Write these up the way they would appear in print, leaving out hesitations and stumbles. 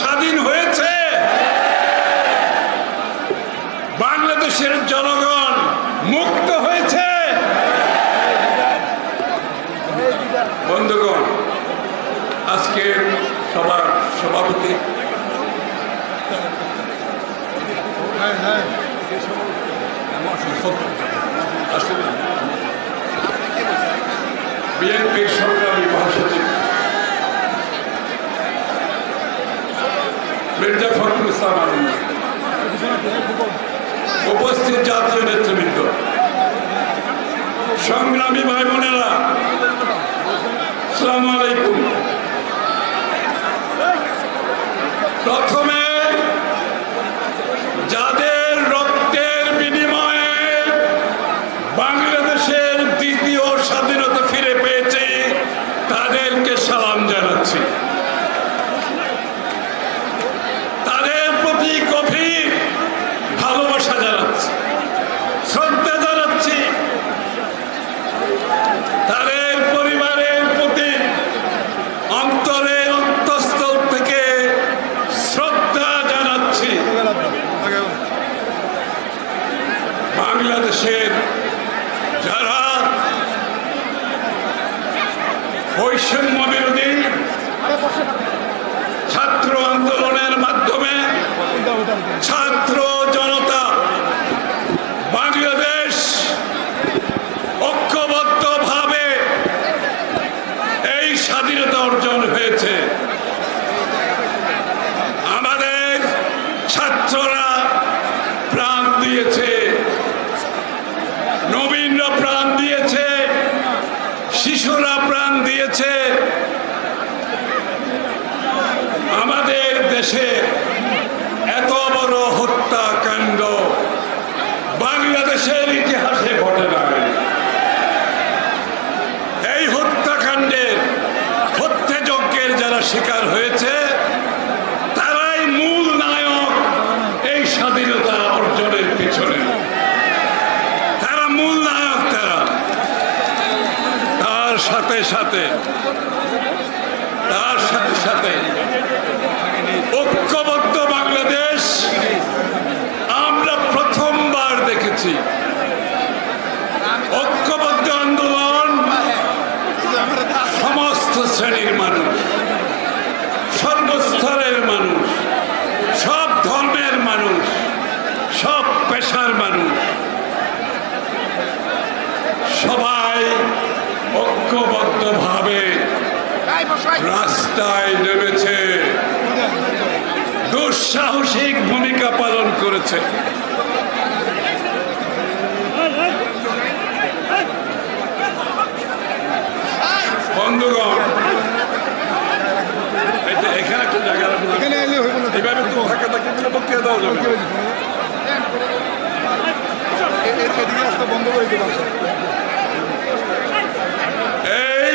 স্বাধীন হয়েছে, বাংলাদেশের জনগণ মুক্ত হয়েছে। বন্ধুগণ, আজকে সবার সভাপতি বিএনপির সংগ্রামী মহাসচিব মির্জা ফখরুল ইসলাম আলমগীর, উপস্থিত জাতীয় নেতৃবৃন্দ, সংগ্রামী ভাই বোনেরা, আসসালামু আলাইকুম। প্রথমে যাদের রক্তের বিনিময়ে বাংলাদেশের দ্বিতীয় স্বাধীনতা ফিরে পেয়েছে তাদেরকে সালাম জানাচ্ছি, তাদের প্রতি গভীর ভালোবাসা জানাচ্ছি, শ্রদ্ধা জানাচ্ছি, তাদের পরিবারের প্রতি অন্তরের অন্তঃস্থল থেকে শ্রদ্ধা জানাচ্ছি। বাংলাদেশের যারা বৈষম্য বিরোধী ছাত্র আন্দোলনের মাধ্যমে ছাত্র জনতা বাংলাদেশ ঐক্যবদ্ধভাবে এই স্বাধীনতা অর্জন হয়েছে। আমাদের ছাত্ররা প্রাণ দিয়েছে, নবীনরা প্রাণ দিয়েছে, শিশুরা প্রাণ দিয়েছে। আমাদের দেশে এত বড় হত্যাকাণ্ড বাংলাদেশের ইতিহাসে ঘটে নাই। এই হত্যাকাণ্ডের হত্যাযজ্ঞের যারা শিকার হয়েছে তারাই মূল নায়ক এই স্বাধীনতা অর্জনের পিছনে, তারা মূল নায়ক। তার সাথে সাথে ঐক্যবদ্ধ বাংলাদেশ আমরা প্রথমবার দেখেছি। ঐক্যবদ্ধ আন্দোলন সমস্ত শ্রেণীর মানুষ, সর্বস্তরের মানুষ, সব ধর্মের মানুষ, সব পেশার মানুষ, সবাই ঐক্যবদ্ধভাবে রাস্তায় নেমেছে, দুঃসাহসিক ভূমিকা পালন করেছে। বন্ধুগণ, এখানে একটা জায়গা এভাবে তো থাকা থাকি বক্তৃতা দেওয়া যাবে। এই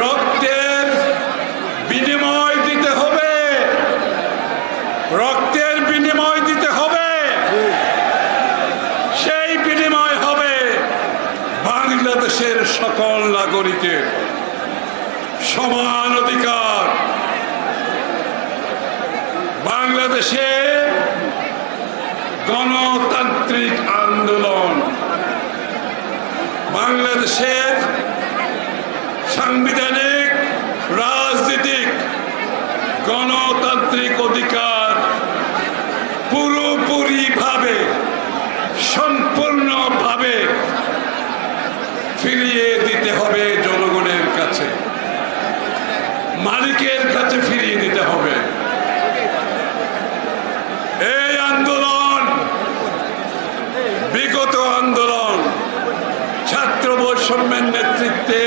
রক্তের বিনিময় দিতে হবে, রক্তের বিনিময় দিতে হবে। সেই বিনিময় হবে বাংলাদেশের সকল নাগরিকের সমান অধিকার। বাংলাদেশে গণতান্ত্রিক আন্দোলন, বাংলাদেশের সাংবিধানিক রাজনীতিক গণতান্ত্রিক অধিকার পুরোপুরিভাবে সম্পূর্ণভাবে ফিরিয়ে দিতে হবে জনগণের কাছে, মালিকের কাছে ফিরিয়ে দিতে হবে। এই আন্দোলন বিগত আন্দোলন, ছাত্র বৈষম্যের নেতৃত্বে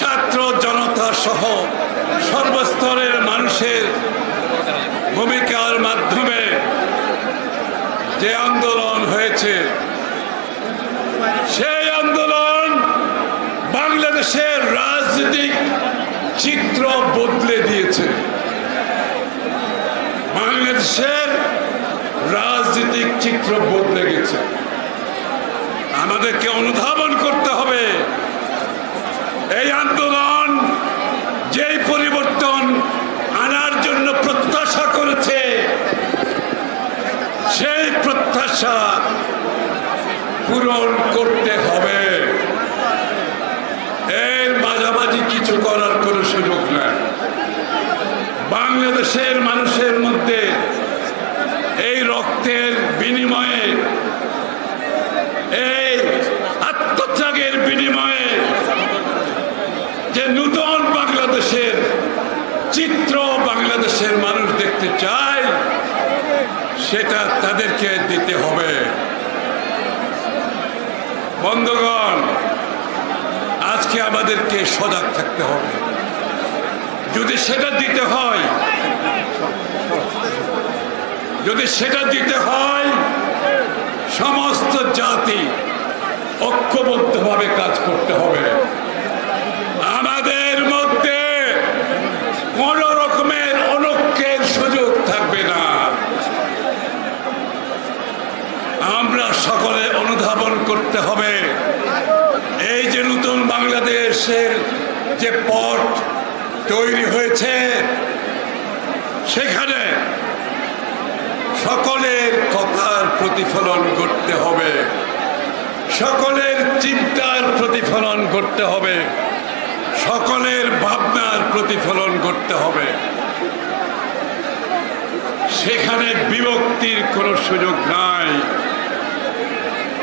ছাত্র জনতা সহ সর্বস্তরের মানুষের ভূমিকার মাধ্যমে যে আন্দোলন হয়েছে, সেই আন্দোলন বাংলাদেশের রাজনৈতিক চিত্র বদলে দিয়েছে। বাংলাদেশের রাজনৈতিক চিত্র বদলে গেছে। আমাদেরকে অনুধাবন করতে হবে এই আন্দোলন যেই পরিবর্তন আনার জন্য বাংলাদেশের মানুষের মধ্যে এই রক্তের বিনিময়ে, এই আত্মত্যাগের বিনিময়ে যে নূতন বাংলাদেশের চিত্র বাংলাদেশের মানুষ দেখতে চায়, সেটা তাদেরকে দিতে হবে। বন্ধুগণ, আজকে আমাদেরকে সজাগ থাকতে হবে। যদি সেটা দিতে হয়, সমস্ত জাতি ঐক্যবদ্ধভাবে কাজ করতে হবে। আমাদের মধ্যে কোন রকমের অনৈক্যের সুযোগ থাকবে না। আমরা সকলে অনুধাবন করতে হবে, এই যে নতুন বাংলাদেশের যে পথ তৈরি হয়েছে, সেখানে সকলের কথার প্রতিফলন করতে হবে, সকলের চিন্তার প্রতিফলন করতে হবে, সকলের ভাবনার প্রতিফলন করতে হবে। সেখানে বিভক্তির কোনো সুযোগ নাই।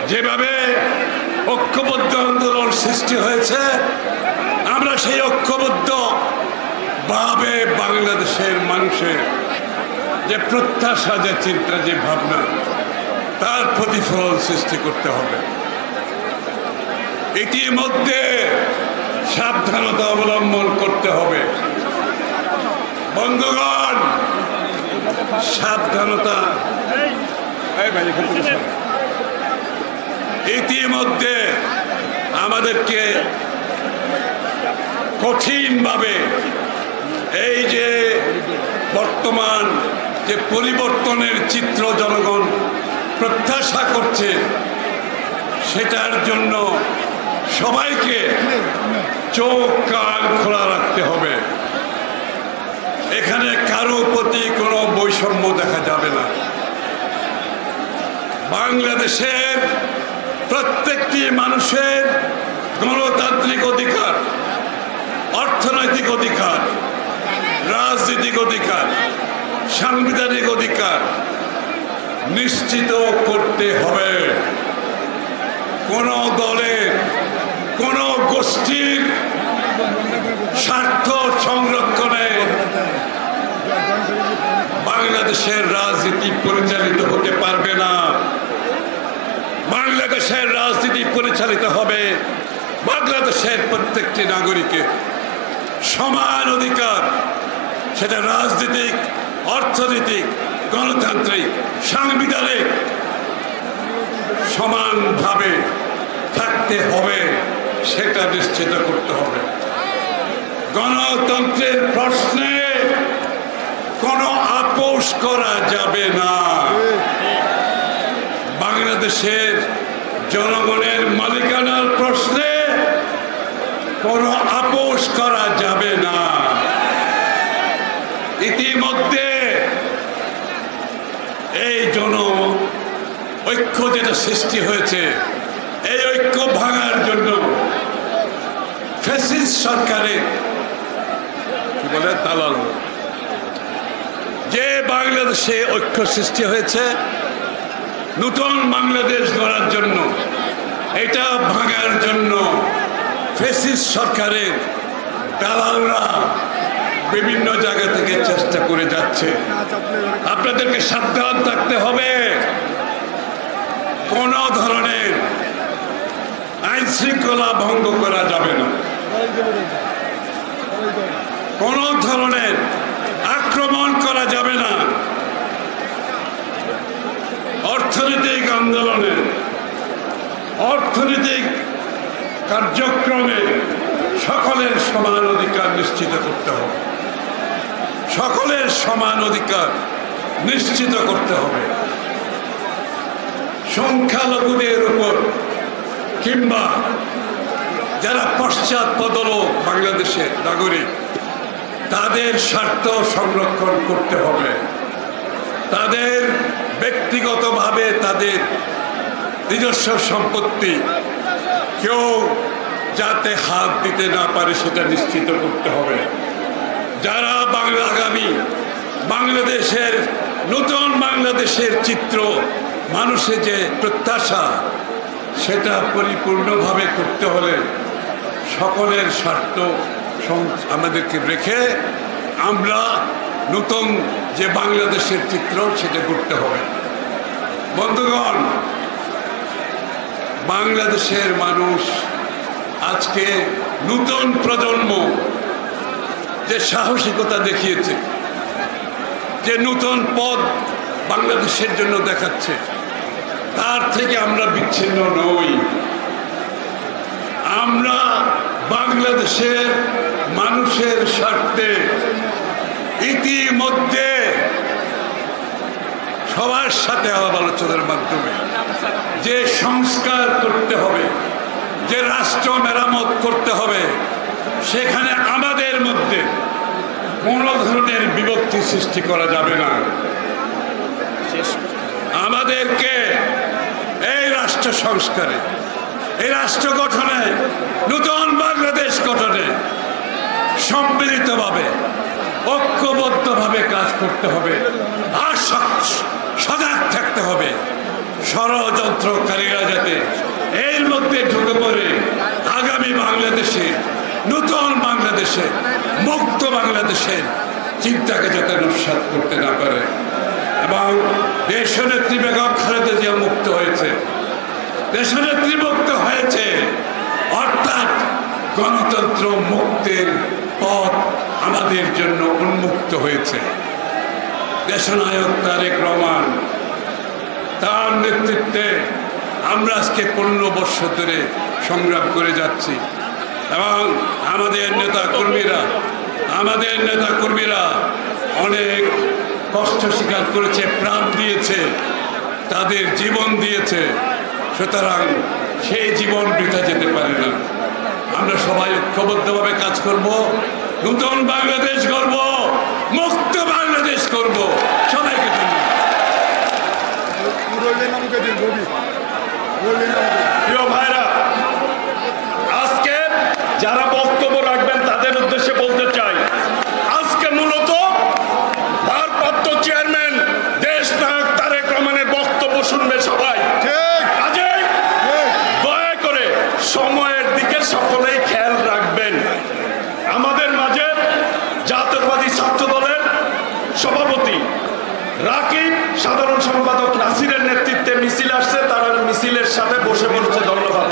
যেভাবে ঐক্যবদ্ধ আন্দোলন সৃষ্টি হয়েছে, আমরা সেই ঐক্যবদ্ধ ভাবে বাংলাদেশের মানুষের যে প্রত্যাশা, যে চিন্তা, যে ভাবনা, তার প্রতিফলন সৃষ্টি করতে হবে। ইতিমধ্যে সাবধানতা অবলম্বন করতে হবে। বন্ধুগণ, সাবধানতা। ইতিমধ্যে আমাদেরকে কঠিনভাবে এই যে বর্তমান যে পরিবর্তনের চিত্র জনগণ প্রত্যাশা করছে, সেটার জন্য সবাইকে চোখ কান খোলা রাখতে হবে। এখানে কারো প্রতি কোনো বৈষম্য দেখা যাবে না। বাংলাদেশের প্রত্যেকটি মানুষের গণতান্ত্রিক অধিকার, অর্থনৈতিক অধিকার, রাজনৈতিক অধিকার, সাংবিধানিক অধিকার নিশ্চিত করতে হবে। কোন দলের, কোন গোষ্ঠীর স্বার্থ সংরক্ষণে বাংলাদেশের রাজনীতি পরিচালিত হতে পারবে না। বাংলাদেশের রাজনীতি পরিচালিত হবে বাংলাদেশের প্রত্যেকটি নাগরিকের সমান অধিকার, সেটা রাজনৈতিক, অর্থনৈতিক, গণতান্ত্রিক, সাংবিধানিক, সমানভাবে থাকতে হবে, সেটা নিশ্চিত করতে হবে। গণতন্ত্রের প্রশ্নে কোনো আপোষ করা যাবে না। বাংলাদেশের জনগণের মালিকানার প্রশ্নে কোনো আপোষ করা যাবে না। ইতিমধ্যে এই ঐক্য যেটা সৃষ্টি হয়েছে, এই ঐক্য ভাঙার জন্য ফ্যাসিস্ট সরকারের কি বলে দালাল, যে বাংলাদেশে ঐক্য সৃষ্টি হয়েছে নতুন বাংলাদেশ গড়ার জন্য, এটা ভাঙার জন্য ফ্যাসিস্ট সরকারের দালালরা বিভিন্ন জায়গা থেকে চেষ্টা করে যাচ্ছে। আপনাদেরকে সাবধান থাকতে হবে। কোন ধরনের আইন শৃঙ্খলা ভঙ্গ করা যাবে না, কোন ধরনের আক্রমণ করা যাবে না। অর্থনৈতিক আন্দোলনে, অর্থনৈতিক কার্যক্রমে সকলের সমান অধিকার নিশ্চিত করতে হবে। সকলের সমান অধিকার নিশ্চিত করতে হবে। সংখ্যালঘুদের উপর কিংবা যারা পশ্চাৎপদ লোক বাংলাদেশের নাগরিক, তাদের স্বার্থ সংরক্ষণ করতে হবে। তাদের ব্যক্তিগতভাবে তাদের নিজস্ব সম্পত্তি কেউ যাতে হাত দিতে না পারে, সেটা নিশ্চিত করতে হবে। যারা আগামী বাংলাদেশের নতুন বাংলাদেশের চিত্র, মানুষের যে প্রত্যাশা, সেটা পরিপূর্ণভাবে করতে হলে সকলের স্বার্থ আমাদেরকে রেখে আমরা নতুন যে বাংলাদেশের চিত্র সেটা করতে হবে। বন্ধুগণ, বাংলাদেশের মানুষ আজকে নতুন প্রজন্ম যে সাহসিকতা দেখিয়েছে, যে নতুন পথ বাংলাদেশের জন্য দেখাচ্ছে, তার থেকে আমরা বিচ্ছিন্ন নই। আমরা বাংলাদেশের মানুষের স্বার্থে ইতিমধ্যে সবার সাথে আলাপ আলোচনার মাধ্যমে যে সংস্কার করতে হবে, যে রাষ্ট্র মেরামত করতে হবে, সেখানে আমাদের মধ্যে কোনো ধরনের বিভক্তি সৃষ্টি করা যাবে না। আমাদেরকে এই রাষ্ট্র সংস্কারে, এই রাষ্ট্র গঠনে, নতুন বাংলাদেশ গঠনে সম্মিলিতভাবে ঐক্যবদ্ধভাবে কাজ করতে হবে আর সজাগ থাকতে হবে। ষড়যন্ত্রকারীরা যাতে এর মধ্যে ঢুকে পড়ে আগামী বাংলাদেশে, নতুন বাংলাদেশে, মুক্ত বাংলাদেশের চিন্তাকে যাতে নস্যাৎ করতে না পারে। এবং দেশনেত্রী বেগম খালেদা জিয়া মুক্ত হয়েছে, দেশনেত্রী মুক্ত হয়েছে, অর্থাৎ গণতন্ত্র মুক্তির পথ আমাদের জন্য উন্মুক্ত হয়েছে। দেশনায়ক তারেক রহমান, তার নেতৃত্বে আমরা আজকে 15 বছর ধরে সংগ্রাম করে যাচ্ছি এবং আমাদের নেতা কর্মীরা অনেক কষ্ট স্বীকার করেছে, প্রাণ দিয়েছে, তাদের জীবন দিয়েছে। সুতরাং সেই জীবন বৃথা যেতে পারে না। আমরা সবাই ঐক্যবদ্ধভাবে কাজ করব, নতুন বাংলাদেশ গড়ব, মুক্ত বাংলাদেশ করব। সবাইকে প্রিয় ভাইরা, আজকে যারা বক্তব্য রাখবেন তাদের উদ্দেশ্যে বলতে চাই, আজকে মূলত ভারপ্রাপ্ত চেয়ারম্যান দেশ নায়ক তারেক রহমানের বক্তব্য শুনবে সবাই। কাজেই দয়া করে সময়ের দিকে সকলেই খেয়াল রাখবেন। আমাদের মাঝে জাতীয়তাবাদী ছাত্র দলের সভাপতি রাকিব, সাধারণ সম্পাদক নাসিরের নেতৃত্বে মিছিল আসছে, তারা মিছিলের সাথে বসে পড়ছে। ধন্যবাদ।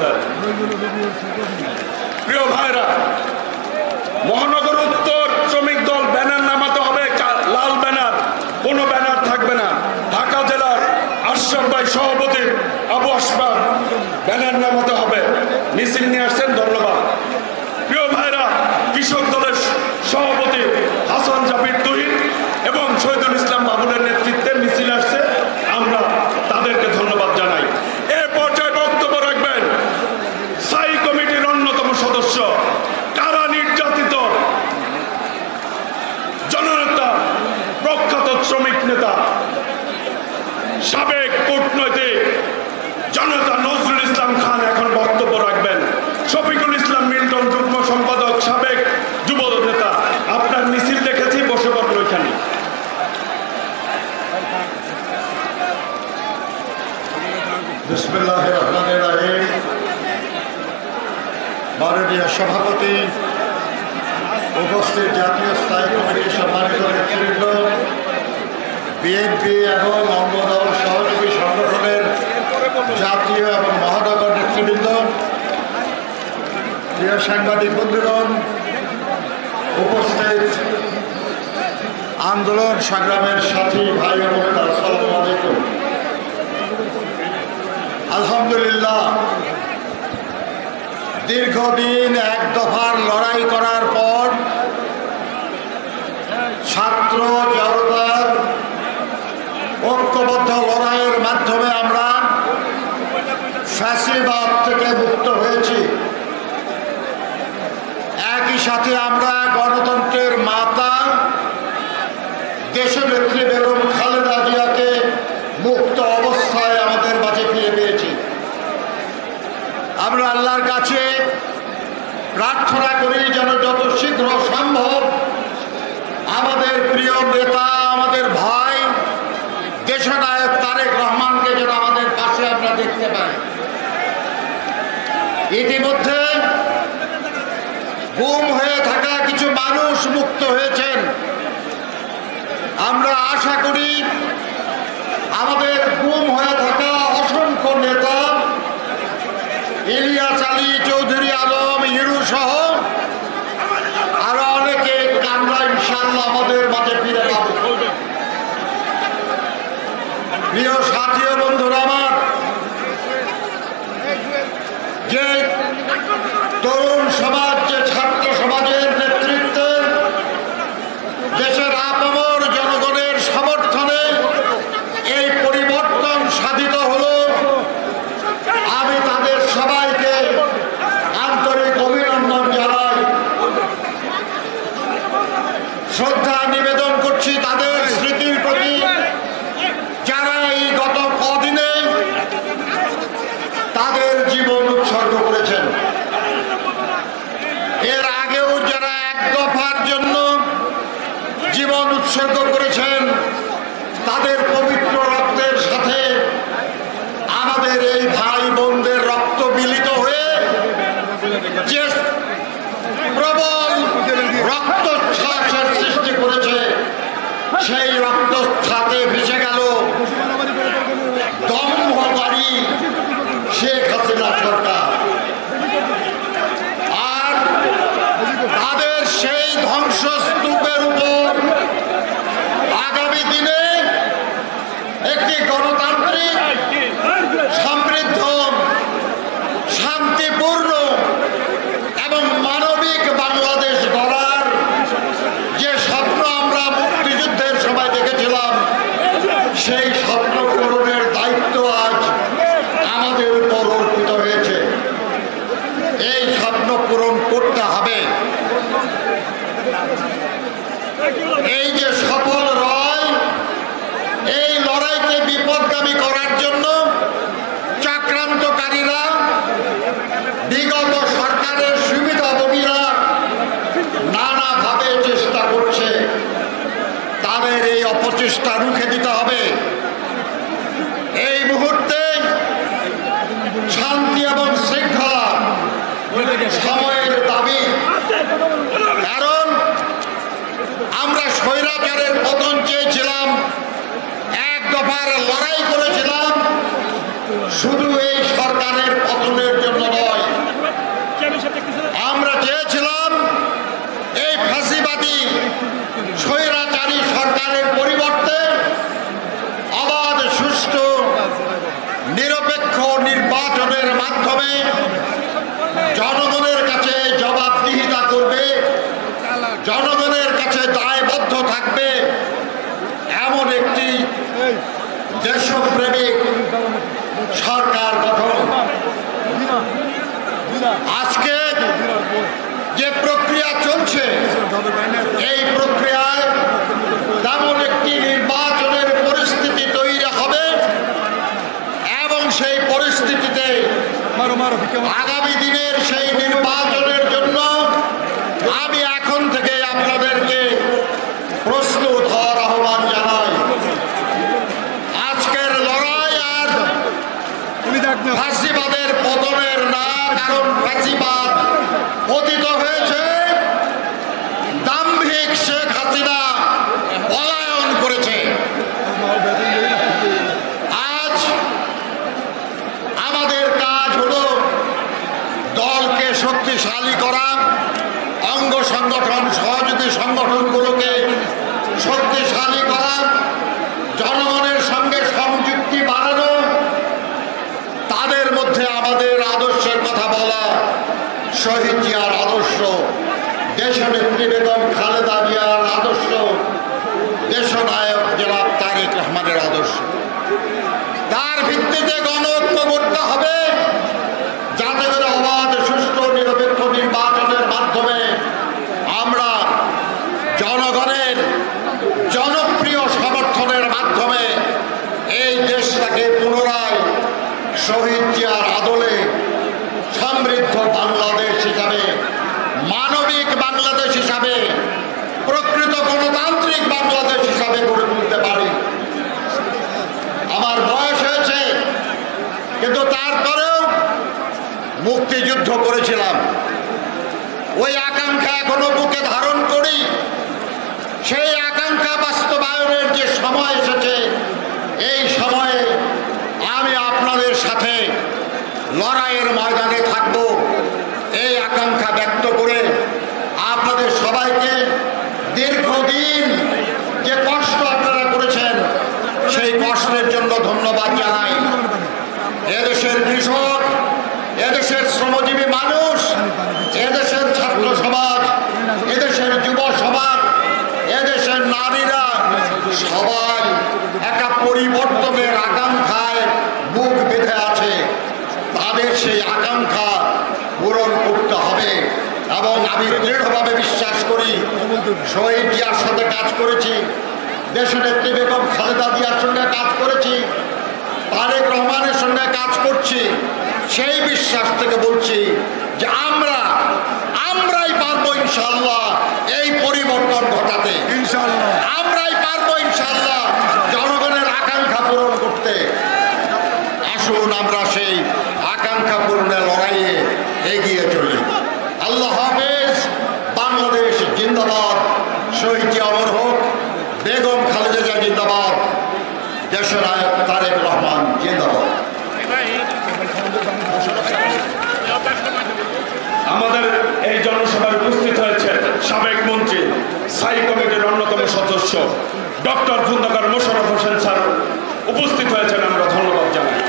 প্রিয় ভাইরা, মহানগর উত্তর শ্রমিক দল ব্যানার নামাতে হবে, লাল ব্যানার, কোনো ব্যানার থাকবে না। ঢাকা জেলার আশরাফ ভাই সভাপতি আবু আসমান ব্যানার নামাতে হবে, মিছিল নিয়ে আসছেন। ধন্যবাদ। প্রিয় ভাইরা, কৃষক দলের সভাপতি হাসান জাবির তুহিন এবং শহীদুল ইসলাম বাবুলের নেতৃত্বে মিছিল আসছে, আমরা তাদেরকে ধন্যবাদ জানাই। এ পর্যায়ে বক্তব্য রাখবেন স্থায়ী কমিটির অন্যতম সদস্য, কারা নির্যাতিত জননেতা, প্রখ্যাত শ্রমিক নেতা, সাবেক কূটনৈতিক জনতা নজরুল ইসলাম খান এখন বক্তব্য রাখবেন। শফিকুল ইসলাম মিল্টন, যুগ্ম সম্পাদক, সাবেক যুব নেতা, আপনার মিছিল দেখেছি, বসে পড়ল এখানে। বিসমিল্লাহির রহমানির রহিম। মাননীয় সভাপতি, উপস্থিত জাতীয় স্থায়ী কমিটির সম্মানিত নেতৃবৃন্দ, বিএনপি এবং অঙ্গদল সহযোগী সংগঠনের জাতীয় এবং মহানগর নেতৃবৃন্দ, প্রিয় সাংবাদিক বন্ধুগণ, উপস্থিত আন্দোলন সংগ্রামের সাথী ভাই ও বোনেরা, আসসালামু আলাইকুম। আলহামদুলিল্লাহ, দীর্ঘদিন এক দফার লড়াই করার পর ছাত্র জনতার ঐক্যবদ্ধ লড়াইয়ের মাধ্যমে আমরা ফ্যাসিবাদ থেকে মুক্ত হয়েছি। একই সাথে আমরা গণতন্ত্রের মাতা দেশনেত্রী বেগম খালেদা জিয়াকে মুক্ত অবস্থায় আমাদের মাঝে ফিরে পেয়েছি। আমরা আল্লাহর কাছে প্রার্থনা করি যেন যত শীঘ্র সম্ভব নেতা আমাদের ভাই দেশনায়ক তারেক রহমানকে যেন আমাদের পাশে আমরা দেখতে পাই। ইতিমধ্যে গুম হয়ে থাকা কিছু মানুষ মুক্ত হয়েছেন। আমরা আশা করি আমাদের গুম হয়ে থাকা অসংখ্য নেতা ইলিয়াস আলী, চৌধুরী আলম, হিরু সহ আরো অনেকে আমরা ইনশাআল্লাহ আমাদের মাঝে ফিরে পাব। প্রিয় সাথী ও বন্ধুরা আমার, যে তরুণ সমাজ, যে ছাত্র সমাজের নেতৃত্বে দেশের আপামর জনগণের সমর্থনে এই পরিবর্তন সাধিত হলো, আমি তাদের সবাইকে আন্তরিক অভিনন্দন জানাই, শ্রদ্ধা নিবেদন করছি তাদের স্মৃতির প্রতি, যারা এই গত কদিনে তাদের জীবন উৎসর্গ করেছেন। এর আগেও যারা এক দফার জন্য জীবন উৎসর্গ করেছেন, তাদের পবিত্র রক্তের সাথে আমাদের এই ভাই বোনদের রক্ত মিলিত হয়ে যে প্রবল রক্তচ্ছ্বাসের সৃষ্টি করেছে, সেই রক্তচ্ছ্বাসে ভেসে গেল দম্ভকারী শেখ হাসিনা সরকার। আর তাদের সেই ধ্বংসস্তূপের উপর আগামী দিনে একটি গণতান্ত্রিক, সমৃদ্ধ, শান্তিপূর্ণ এবং মানবিক বাংলাদেশ গড়ার যে স্বপ্ন আমরা মুক্তিযুদ্ধের সময় দেখেছিলাম, সেই স্বপ্ন পূরণের দায়িত্ব আজ আমাদের উপর অর্পিত হয়েছে। এই স্বপ্ন পূরণ করতে হবে। এই যে সফল রয়, এই লড়াইকে বিপদগামী করার জন্য চক্রান্তকারীরা, বিগত সরকারের সুবিধাভোগীরা নানাভাবে চেষ্টা করছে। তাদের এই অপচেষ্টা রুখে দিতে হবে। এই মুহূর্তে শান্তি এবং শৃঙ্খলা সময়ের দাবি। কারণ আমরা স্বৈরাচারের পতন চেয়েছিলাম, এক দফার লড়াই করেছিলাম, শুধু এই সরকারের পতনের জন্য নয়। আমরা চেয়েছিলাম এই ফাঁসিবাদী স্বৈরাচারী সরকারের পরিবর্তে অবাধ, সুষ্ঠু, নিরপেক্ষ নির্বাচনের মাধ্যমে জনগণের কাছে জবাবদিহিতা করবে, জনগণের কাছে দায়বদ্ধ থাকবে, এমন একটি দেশপ্রেমিক সরকার গঠন। আজকে যে প্রক্রিয়া চলছে, এই প্রক্রিয়ায় তেমন একটি নির্বাচনের পরিস্থিতি তৈরি হবে এবং সেই পরিস্থিতিতে আগামী দিনের সেই নির্বাচনের জন্য আমি এখন থেকে আপনাদেরকে প্রস্তুত হওয়ার আহ্বান জানাই। আজকের লড়াই আর ফাঁসিবাদের পতনের না, কারণ ফাঁসিবাদ পতিত হয়েছে, দাম্ভিক শেখ হাসিনা পলায়ন করেছে। আজ আমাদের কাজ হলো দলকে শক্তিশালী করা, অঙ্গ সংগঠন, সহযোগী সংগঠনগুলোকে শক্তিশালী করা, জনগণের সঙ্গে সংযুক্তি বাড়ানো, তাদের মধ্যে আমাদের আদর্শের কথা বলা, শহীদ জিয়ার আদর্শ, দেশনেত্রী বেগম খালেদা জিয়ার আদর্শ, দেশনায়ক জনাব তারেক রহমানের আদর্শ। তার ভিত্তিতে গণঐক্য করতে হবে, যাতে করে অবাধ, সুষ্ঠু, নিরপেক্ষ নির্বাচনের মাধ্যমে আমরা জনগণের জনপ্রিয় সমর্থনের মাধ্যমে এই দেশটাকে পুনরায় শহীদ জিয়ার আদলে সমৃদ্ধ বাংলাদেশ হিসাবে, মানবিক বাংলাদেশ হিসাবে, প্রকৃত গণতান্ত্রিক বাংলাদেশ শহীদ জিয়ার সাথে কাজ করেছি, দেশনেত্রী বেগম খালেদা জিয়ার সঙ্গে কাজ করেছি, তারেক রহমানের সঙ্গে কাজ করছি। সেই বিশ্বাস থেকে বলছি যে আমরাই পারবো ইনশাল্লাহ এই পরিবর্তন ঘটাতে, আমরাই পারবো ইনশাল্লাহ জনগণের আকাঙ্ক্ষা পূরণ করতে। আসুন আমরা সেই আকাঙ্ক্ষা পূরণের লড়াইয়ে এগিয়ে চলি। আল্লাহ হাফেজ। বাংলাদেশ জিন্দাবাদ। শহীদ জিয়া অমর হোক। বেগম খালেদা জিয়া জিন্দাবাদ। দেশনায়ক তারেক রহমান জিন্দাবাদ। আমাদের এই জনসভায় উপস্থিত হয়েছে সাবেক মন্ত্রী, স্থায়ী কমিটির অন্যতম সদস্য ডক্টর খন্দকার মোশাররফ হোসেন স্যার উপস্থিত হয়েছেন, আমরা ধন্যবাদ জানাই।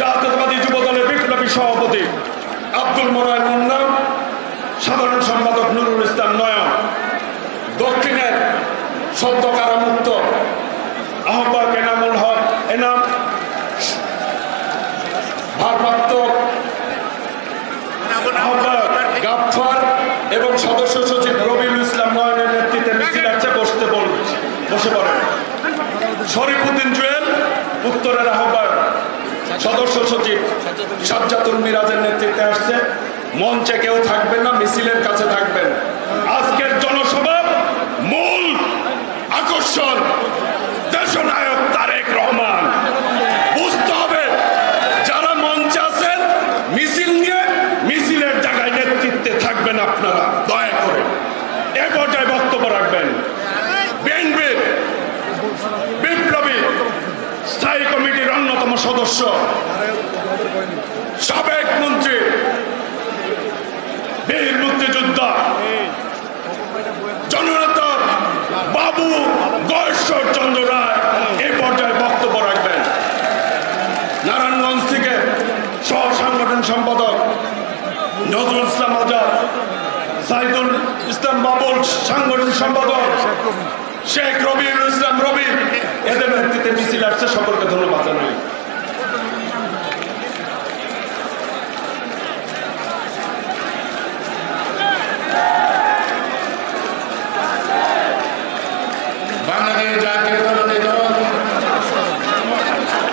জাতীয়তাবাদী যুবদলের বিপ্লবী সভাপতি আব্দুল মোনায়েম মুন্না, সাধারণ সম্পাদক নুরুল ইসলাম নয়ন, দক্ষিণের সদ্য কারামুক্ত আহ্বায়ক এনামুল হক এনাম, ভারপ্রাপ্ত আহ্বায়ক গাফফার এবং সদস্য সচিব রবিউল ইসলাম নয়নের নেতৃত্বে মিছিল আসছে, বসে পড়েন। শরীফুদ্দিন জুয়েল উত্তরের আহ্বায়ক, সদস্য সচিব সাজ্জাতুল মিরাজের নেতৃত্বে আসছে। মঞ্চে কেউ থাকবেন না, মিছিলের কাছে থাকবেন। আজকের জনসভার মূল আকর্ষণ দেশনায়ক তারেক রহমান। বুঝতে হবে যারা মঞ্চে আছেন মিছিল নিয়ে, মিছিলের জায়গায় নেতৃত্বে থাকবেন আপনারা, দয়া করে এ পর্যায়ে বক্তব্য রাখবেন। বিএনপির বিপ্লবী স্থায়ী কমিটির অন্যতম সদস্য, সাবেক মন্ত্রী, বীর মুক্তিযোদ্ধা, জননেতা বাবু গয়েশ্বর চন্দ্র রায় এই পর্যায়ে বক্তব্য রাখবেন। নারায়ণগঞ্জ থেকে সহ সাংগঠনিক সম্পাদক নজরুল ইসলাম আজাদ, সাইদুল ইসলাম বাবুল সাংগঠনিক সম্পাদক, শেখ রবিউল ইসলাম রবি, এদের নেতৃত্বে মিছিল আসছে। সকলকে ধন্যবাদ জানাই। বাংলাদেশ জাতীয়তাবাদী দল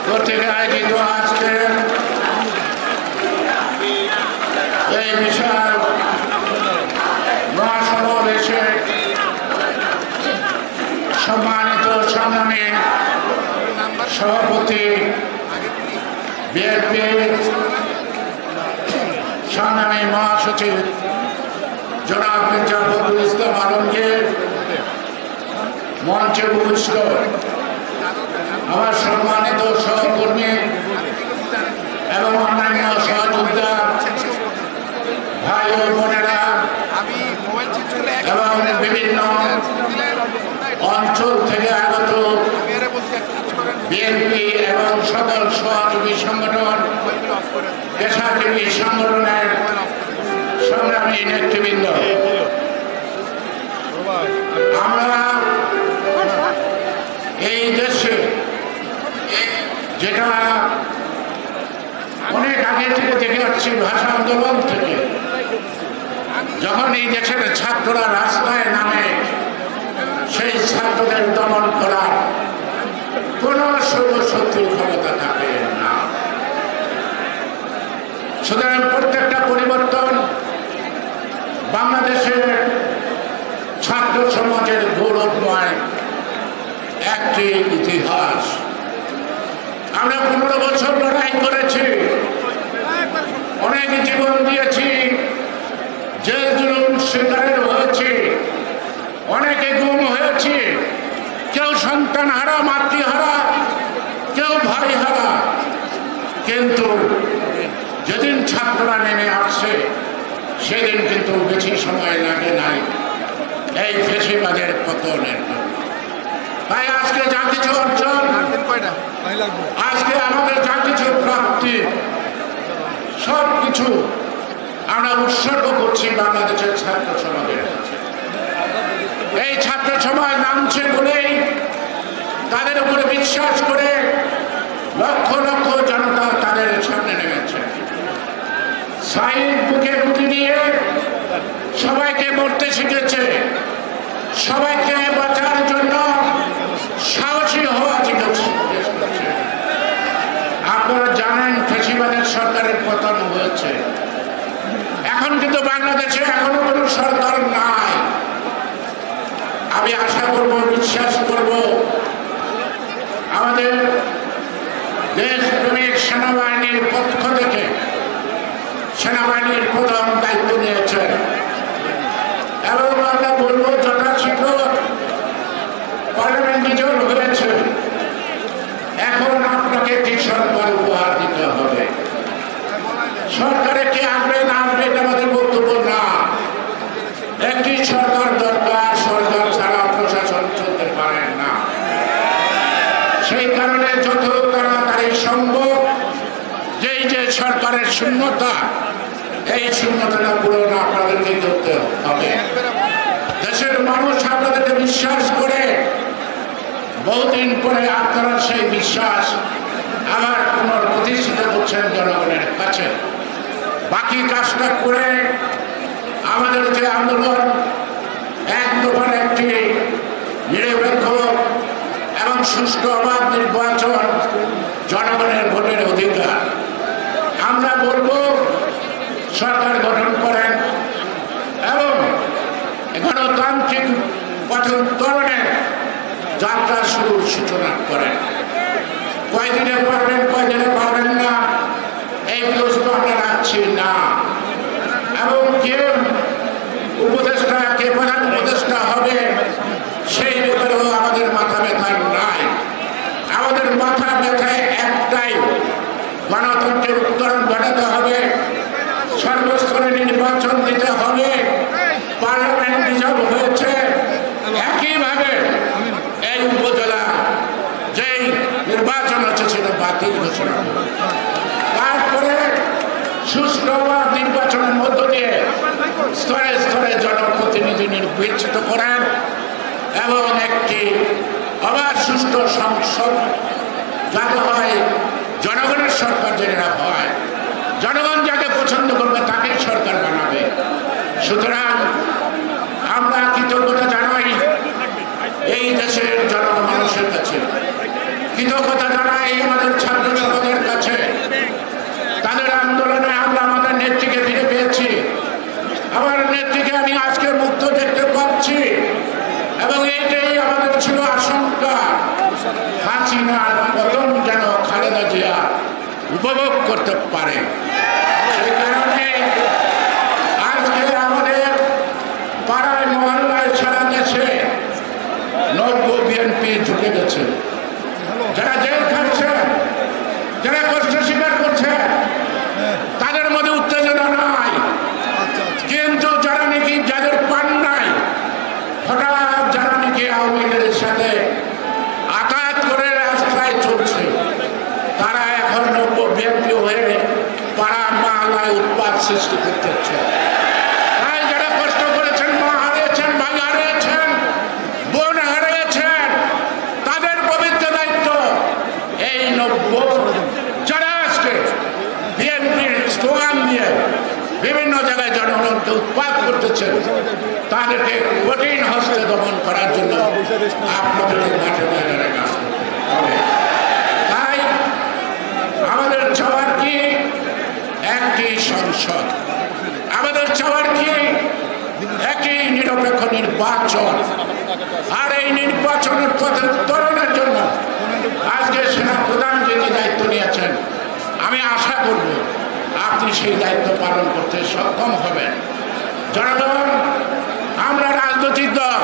কর্তৃক আয়োজিত আজকে এই বিশাল মহাসমাবেশে সম্মানিত সংগ্রামী সভাপতি বিএনপি সংগ্রামী মহাসচিব জনাব মির্জা ফখরুল ইসলাম আলমগীর, মঞ্চে উপবিষ্ট আমার সম্মানিত সহকর্মী এবং অন্যান্য সহযোদ্ধা ভাই ও বোনেরা এবং বিভিন্ন অঞ্চল থেকে আগত বিএনপি এবং সকল সহযোগী সংগঠন, পেশাজীবী সংগঠনের সংগ্রামী নেতৃবৃন্দ, আমরা এই দেশে যেটা অনেক আগে থেকে দেখে আসছি, ভাষা আন্দোলন থেকে, যখন এই দেশের ছাত্ররা রাস্তায় নামে সেই ছাত্রদের দমন করার কোন শক্তি ক্ষমতা থাকে না। সুতরাং প্রত্যেকটা পরিবর্তন বাংলাদেশের ছাত্র সমাজের গৌরবময় একটি ইতিহাস। আমরা 15 বছর লড়াই করেছি, অনেক জীবন দিয়েছি, জেল জুলুম শিকারের হয়েছে, অনেকে গুম হয়েছে, কেউ সন্তান হারা, মাতৃহারা, কেউ ভাই হারা। কিন্তু যেদিন ছাত্ররা নেমে আসছে সেদিন কিন্তু বেশি সময় লাগে নাই এই ফেসিবাদের পতনের। তাই আজকে যা কিছু অর্জন, আজকে আমাদের যা কিছু প্রাপ্তি, সব কিছু আমরা উৎসর্গ করছি বাংলাদেশের ছাত্র সমাজের কাছে। এই ছাত্র সমাজ নামছে বলেই, তাদের উপরে বিশ্বাস করে লক্ষ লক্ষ জনতা তাদের সামনে নেমেছে। সাইড বুকে বুকে নিয়ে সবাইকে মরতে শিখেছে, আমি আশা করব, বিশ্বাস করব আমাদের দেশপ্রেমিক সেনাবাহিনীর পক্ষ থেকে সেনাবাহিনীর প্রধান দায়িত্ব নিয়েছেন এবং আমরা বলবো যথাশীঘ্র পার্লামেন্ট রিজলভ হয়েছে। এখন আপনাকে একটি সরকার উপহার দিতে হবে। সরকারে কে আসবে না আসবে এটা আমাদের বক্তব্য না। একটি সরকার দরকার, সরকার ছাড়া প্রশাসন চলতে পারে না। সেই কারণে যত তাড়াতাড়ি সম্ভব যেই যে সরকারের শূন্যতা, এই শূন্যতাটা পূরণ আপনাদেরকে করতে হবে। দেশের মানুষ আপনাদেরকে বিশ্বাস করে, বহুদিন পরে আপনারা সেই বিশ্বাস আবার পুনঃপ্রতিষ্ঠিত করছেন জনগণের কাছে। বাকি কাজটা করে আমাদের যে আন্দোলন, এক দফার একটি নিরপেক্ষ এবং সুষ্ঠু অবাধ নির্বাচন, জনগণের ভোটের অধিকার, আমরা বলবো সরকার গঠন করেন এবং গণতান্ত্রিক পথোত্তরণের যাত্রা শুরুর সূচনা করেন। কয়দিনে পারবেন, কয়দিনে পারবেন না, এই প্রশ্ন আমরা রাখছি না। এবং কে উপদেষ্টা, কে প্রধান উপদেষ্টা হবে সেই ব্যাপারেও আমাদের মাথা ব্যথা নাই। আমাদের মাথা ব্যথায় একটাই, গণতন্ত্রের উত্তরণ ঘটাতে হবে, সর্বস্তরে নির্বাচন দিতে হবে, পার্লামেন্ট রিজার্ভ হয়েছে। একইভাবে এই উপজেলা যেই নির্বাচন হচ্ছে সেটা বাতিল ঘোষণা করবে। তারপরে সুষ্ঠু নির্বাচনের মধ্য দিয়ে স্তরে স্তরে জনপ্রতিনিধি নির্বাচিত করেন এবং একটি আবার সুষ্ঠু সংসদ যাতে হয়, জনগণের সরকার যেটা হয়, জনগণ যাকে পছন্দ করবে তাকেই সরকার বানাবে। সুতরাং আমরা কৃতজ্ঞতা জানাই এই দেশের জনগণ মানুষের কাছে, কৃতজ্ঞতা জানাই আমাদের ছাত্র সমাজের কাছে। তাদের আন্দোলনে আমরা আমাদের নেত্রীকে ফিরে পেয়েছি। আমার নেত্রীকে আমি আজকে মুক্ত দেখতে পাচ্ছি এবং এইটাই আমাদের ছিল আশঙ্কা, হাসিনার পতন যেন খালেদা জিয়া উপভোগ করতে পারে। সেই কারণে আজকে আমাদের পাড়ায় মহল্লায় সারা দেশে নব্য বিএনপি ঝুঁকে গেছে। যারা জেল খাচ্ছে, যারা কষ্ট স্বীকার করছে, তাদের মধ্যে উত্তেজনা নাই। কিন্তু যারা নাকি যাদের পান নাই, হঠাৎ যারা নাকি আওয়ামী লীগের সাথে আঘাত করে রাস্তায় চলছে, তারা এখন নব্য বিএনপি হয়ে পাড়া মহল্লায় উৎপাত সৃষ্টি করতেছে। তাই যারা কষ্ট করেছেন, মা হারিয়েছেন, ভাই হারিয়েছেন, বোন হারিয়েছেন, তাদের পবিত্র দায়িত্ব এই নব্য যারা আজকে বিএনপির স্লোগান দিয়ে বিভিন্ন জায়গায় জনগণকে উৎপাত করতেছেন, তাদেরকে কঠিন হস্তে দমন করার জন্য আপনাদের মাঠে ময়দানে কাজ করতে হবে। তাই আমাদের চাওয়ার কি একটি সংসদ, আমাদের চাওয়ার কি একটি নিরপেক্ষ নির্বাচন। আর এই নির্বাচনের পথে উত্তরণের জন্য আজকে সেনা প্রধান যিনি দায়িত্ব নিয়েছেন, আমি আশা করব আপনি সেই দায়িত্ব পালন করতে সক্ষম হবেন। জনগণ, আমরা রাজনৈতিক দল,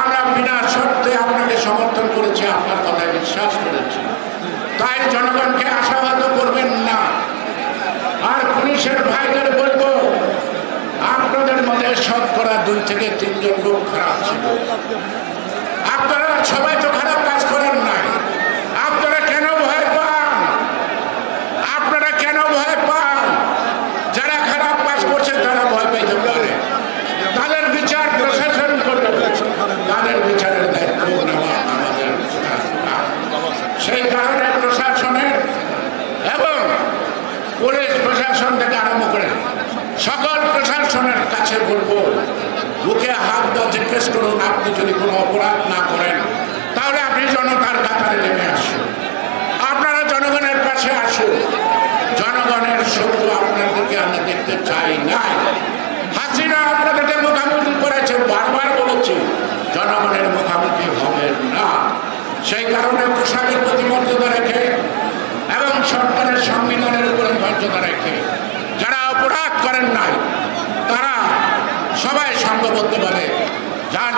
আমরা বিনা শর্তে আপনাকে সমর্থন করেছি, আপনার কথায় বিশ্বাস করেছি। তাই জনগণকে আশাবাদ করবেন না। আর পুলিশের ভাইদের বলবো, আপনাদের মধ্যে শতকরা 2 থেকে 3 জন লোক খারাপ ছিল। আপনারা সবাই তো খারাপ কাজ করেন নাই। আপনারা কেন ভয় পান? আপনারা কেন ভয় পান? যারা খারাপ কাজ করছে তারা ভয় পাইতে পারে। তাদের বিচার প্রশাসন করবে, তাদের বিচারের দায়িত্ব নেওয়া আমাদের। সেই কারণে প্রশাসনের এবং পুলিশ প্রশাসন থেকে আরম্ভ করে সকল প্রশাসনের কাছে বলবো, বুকে হাত দিয়ে জিজ্ঞেস করুন, আপনি যদি কোনো অপরাধ না করেন তাহলে আপনি জনতার কাতারে নেমে আসুন, আপনারা জনগণের কাছে আসুন। জনগণের শত্রু আপনাদেরকে আমরা দেখতে চাই না। হাসিনা আপনাদেরকে মুখামুখি করেছে, বারবার বলেছি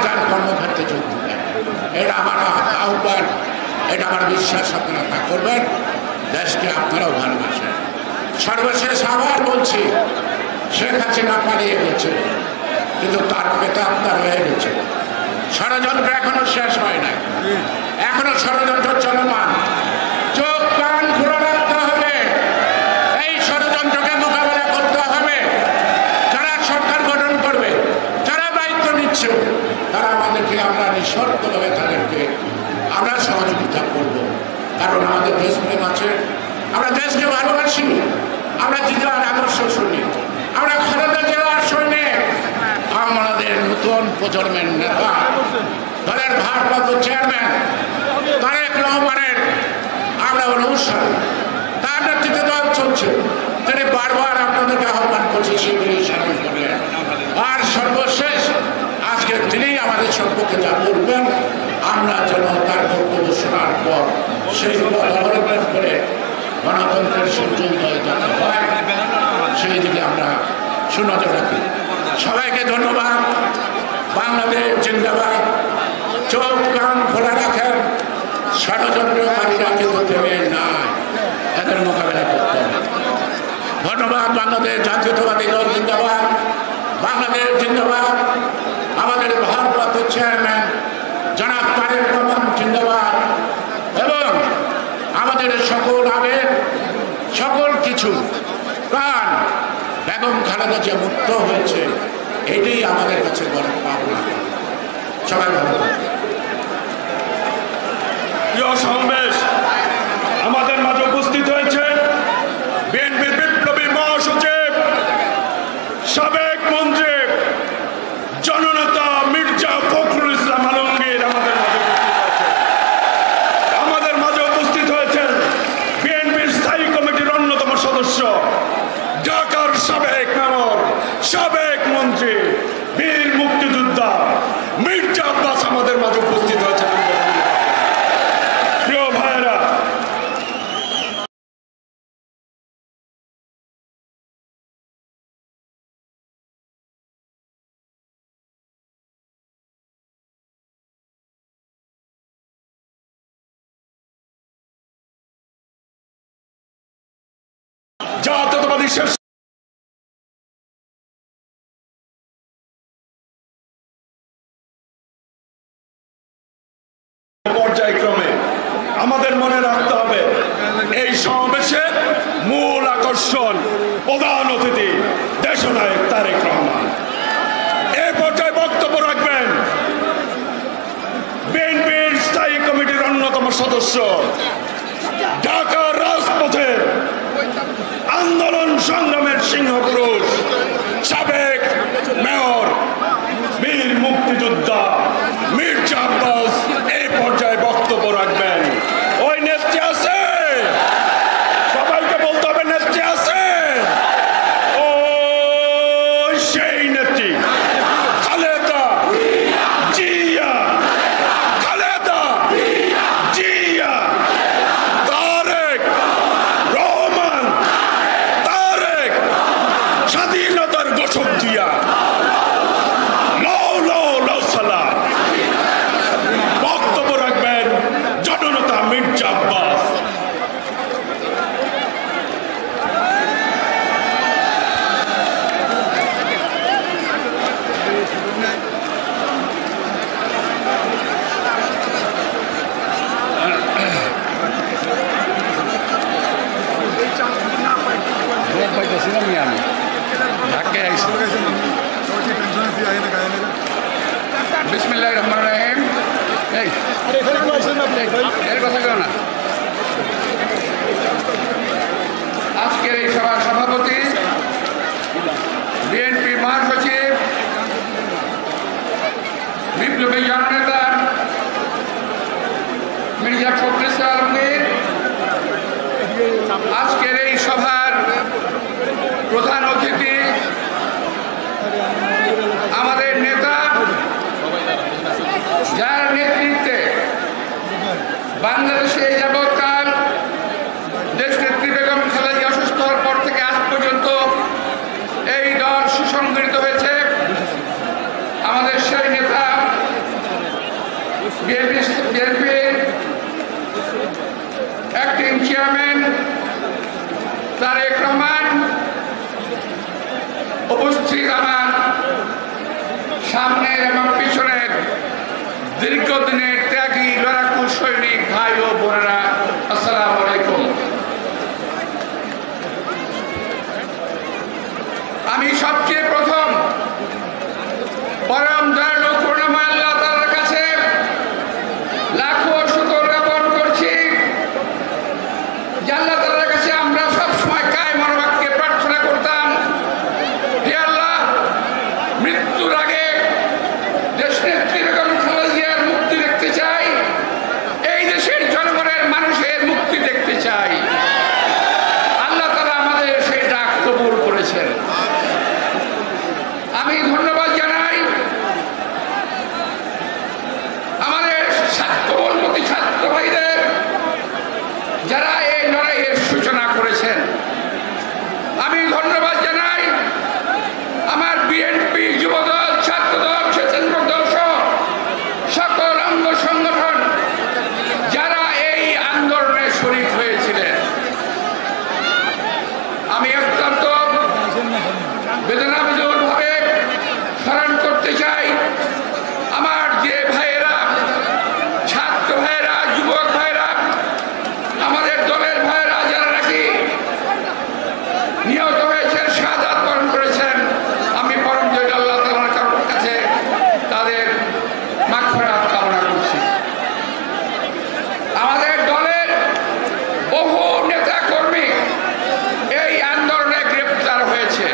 যার কর্মক্ষেত্রে যোগ দিবেন। এটা আমার আহ্বান, এটা আমার বিশ্বাস, আপনারা তা করবেন। দেশকে আপনারাও ভালোবাসেন। সর্বশেষ আবার বলছি, শেখ হাসিনা পালিয়ে গেছে, কিন্তু তার পেটে আপনার হয়ে গেছে। ষড়যন্ত্র এখনো শেষ হয় না, এখনো ষড়যন্ত্র চলমান। চোখ কান খোলা রাখতে হবে, এই ষড়যন্ত্রকে মোকাবেলা করতে হবে। যারা সরকার গঠন করবে, যারা দায়িত্ব নিচ্ছে, তারা আমাদেরকে, আমরা নিঃশর্তভাবে তাদেরকে আমরা সহযোগিতা করব। কারণ আমাদের দেশপ্রেম আছে, আমরা দেশকে ভালোবাসি, আমরা জিয়ার আদর্শ শুনি, আমরা খালেদা জিয়ার সৈনিক। আমাদের নতুন প্রজন্মের নেতা, দলের ভারপ্রাপ্ত চেয়ারম্যান তারেক রহমানের আমরা অনুসারী, তার নেতৃত্বে দল চলছে। তিনি বারবার আপনাদেরকে আহ্বান করছে সেগুলি স্মরণ করলেন। আর সর্বশেষ আজকে তিনি আমাদের সম্পর্কে যা বলবেন, আমরা যেন তার বক্তব্য শোনার পর সেই পথ অবলম্বন করে গণতন্ত্রের সূর্যোদয় যাতে হয়, সেই দিকে আমরা সুনজর রাখি। সবাইকে ধন্যবাদ। বাংলাদেশ জিন্দাবাদ। চোখ কান খোলা রাখেন, ষড়যন্ত্রকারীরা কিন্তু থেমে নাই, এদের মোকাবেলা করতে হবে। ধন্যবাদ। বাংলাদেশ জাতীয়তাবাদী দল জিন্দাবাদ, বাংলাদেশ জিন্দাবাদ। আমাদের ভারপ্রাপ্ত চেয়ারম্যান জনাব তারেক রহমান জিন্দাবাদ। এবং আমাদের সকল আবেগ, সকল কিছু প্রাণ বেগম খালেদা জিয়া মুক্ত হয়েছে, এটাই আমাদের কাছে বড় পাওনা। সবাই ভালো থাকবে। প্রিয় সমাবেশ, আমাদের মাঝে উপস্থিত হয়েছে বিএনপির বিপ্লবী মহাসচিব, সাবেক মন্ত্রী, জননেতা মির্জা ফখরুল ইসলাম আলমগীর আমাদের মাঝে উপস্থিত হয়েছেন বিএনপির স্থায়ী কমিটির অন্যতম সদস্য, ঢাকার সাবেক মেয়র, সাবেক মন্ত্রী, বীর মুক্তিযোদ্ধা মির্জা আব্বাস আমাদের মাঝে উপস্থিত হয়েছেন। প্রিয় ভাইয়েরা, জাতীয়তাবাদী শেষ পর্যায়ক্রমে আমাদের মনে রাখতে হবে, এই সমাবেশের মূল আকর্ষণ প্রধান অতিথি দেশনায়ক তারেক রহমান। এই পর্যায়ে বক্তব্য রাখবেন বিএনপির স্থায়ী কমিটির অন্যতম সদস্য, ঢাকার রাজপথের আন্দোলন সংগ্রামের সিংহপুরুষ, সাবেক মেয়র, বীর মুক্তিযোদ্ধা মির্জা আব্বাস এই পর্যায়ে বক্তব্য রাখবেন। ওই নেত্রী আছে, সবাইকে বলতে হবে নেত্রী আছে। ওই সেই নেত্রী খালেদা জিয়া, খালেদা জিয়া, তারেক রহমান, তারেক স্বাধীনতার ঘোষক জিয়া। বক্তব্য রাখবেন জননেতা মির্জা আব্বাস। বিসমিল্লাহির রহমানির রহিম। এর কথা কেউ না। আজকের এই সভার সভাপতি, বিএনপি মহাসচিব, বিপ্লবী জননেতা মির্জা ফখরুল ইসলাম আলমগীর, আজকের এই সভার প্রধান অতিথি, আমাদের নেতা, যার নেতৃত্বে বাংলাদেশে যাবৎকাল দেশনেত্রী বেগম খালেদা জিয়া অসুস্থ হওয়ার পর থেকে আজ পর্যন্ত এই দল সুসংগঠিত হয়েছে, আমাদের সেই নেতা বিএনপির অ্যাক্টিং চেয়ারম্যান তারেক রহমান, উপস্থিত আমার সামনের এবং পিছনের দীর্ঘদিনের ত্যাগী লড়াকু সৈনিক ভাই ও বোনেরা, আসসালামু আলাইকুম। আমি সবচেয়ে প্রথম পরম দয়ালু করুণাময় আল্লাহ তাআলার কাছে লাখো শুকর জ্ঞাপন করছি যে আল্লাহ তাআলার কাছে আমরা সবসময় কায় মনোবাক্যে প্রার্থনা করতাম, হে আল্লাহ, মৃত্যুর আগে দেশনেত্রী বেগম খালেদা জিয়ার মুক্তি দেখতে চাই, এই দেশের জনগণের মানুষের মুক্তি দেখতে চাই। আল্লাহ তাআলা আমাদের সেই ডাক কবুল করেছেন। আমি ধন্যবাদ জানাই আমাদের ছাত্রবন্ধী ছাত্র ভাইদের যারা এই লড়াইয়ের সূচনা করেছেন। আমি ধন্যবাদ জানাই আমার বিএনপি, যুবদল, ছাত্রদল, স্বেচ্ছাসেবক দল সহ সকল অঙ্গ সংগঠন যারা এই আন্দোলনে শরীক হয়েছিলেন। আমি অত্যন্ত বেদনাবিধুরভাবে স্মরণ করতে চাই আমার যে ভাইয়েরা, ছাত্র ভাইয়েরা, যুবক ভাইয়েরা, আমাদের দলের ভাইয়েরা যারা নাকি নিহত হয়েছেন, শাহাদাত বরণ করেছেন। আমি পরম দয়ালু আল্লাহ তাআলার কাছে তাদের মাগফিরাত কামনা করছি। আমাদের দলের বহু নেতা কর্মী এই আন্দোলনে গ্রেপ্তার হয়েছে।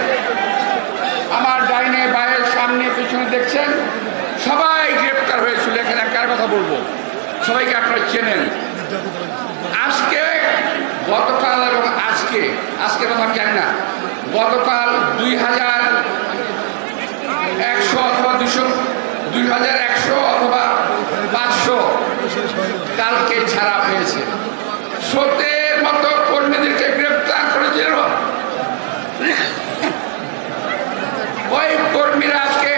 আমার ডাইনে বায়ের সামনে পিছনে দেখছেন সবাই গ্রেপ্তার হয়েছিল। এখানে কার কথা বলবো, সবাইকে আপনারা চেনেন। আজকে, গতকাল এবং আজকে কথা আমি জানি না, গতকাল 2100 অথবা 2100 অথবা 500 কালকে ছাড়া পেয়েছে। স্রোতের মতো কর্মীদেরকে গ্রেপ্তার করেছিল। ওই কর্মীরা আজকে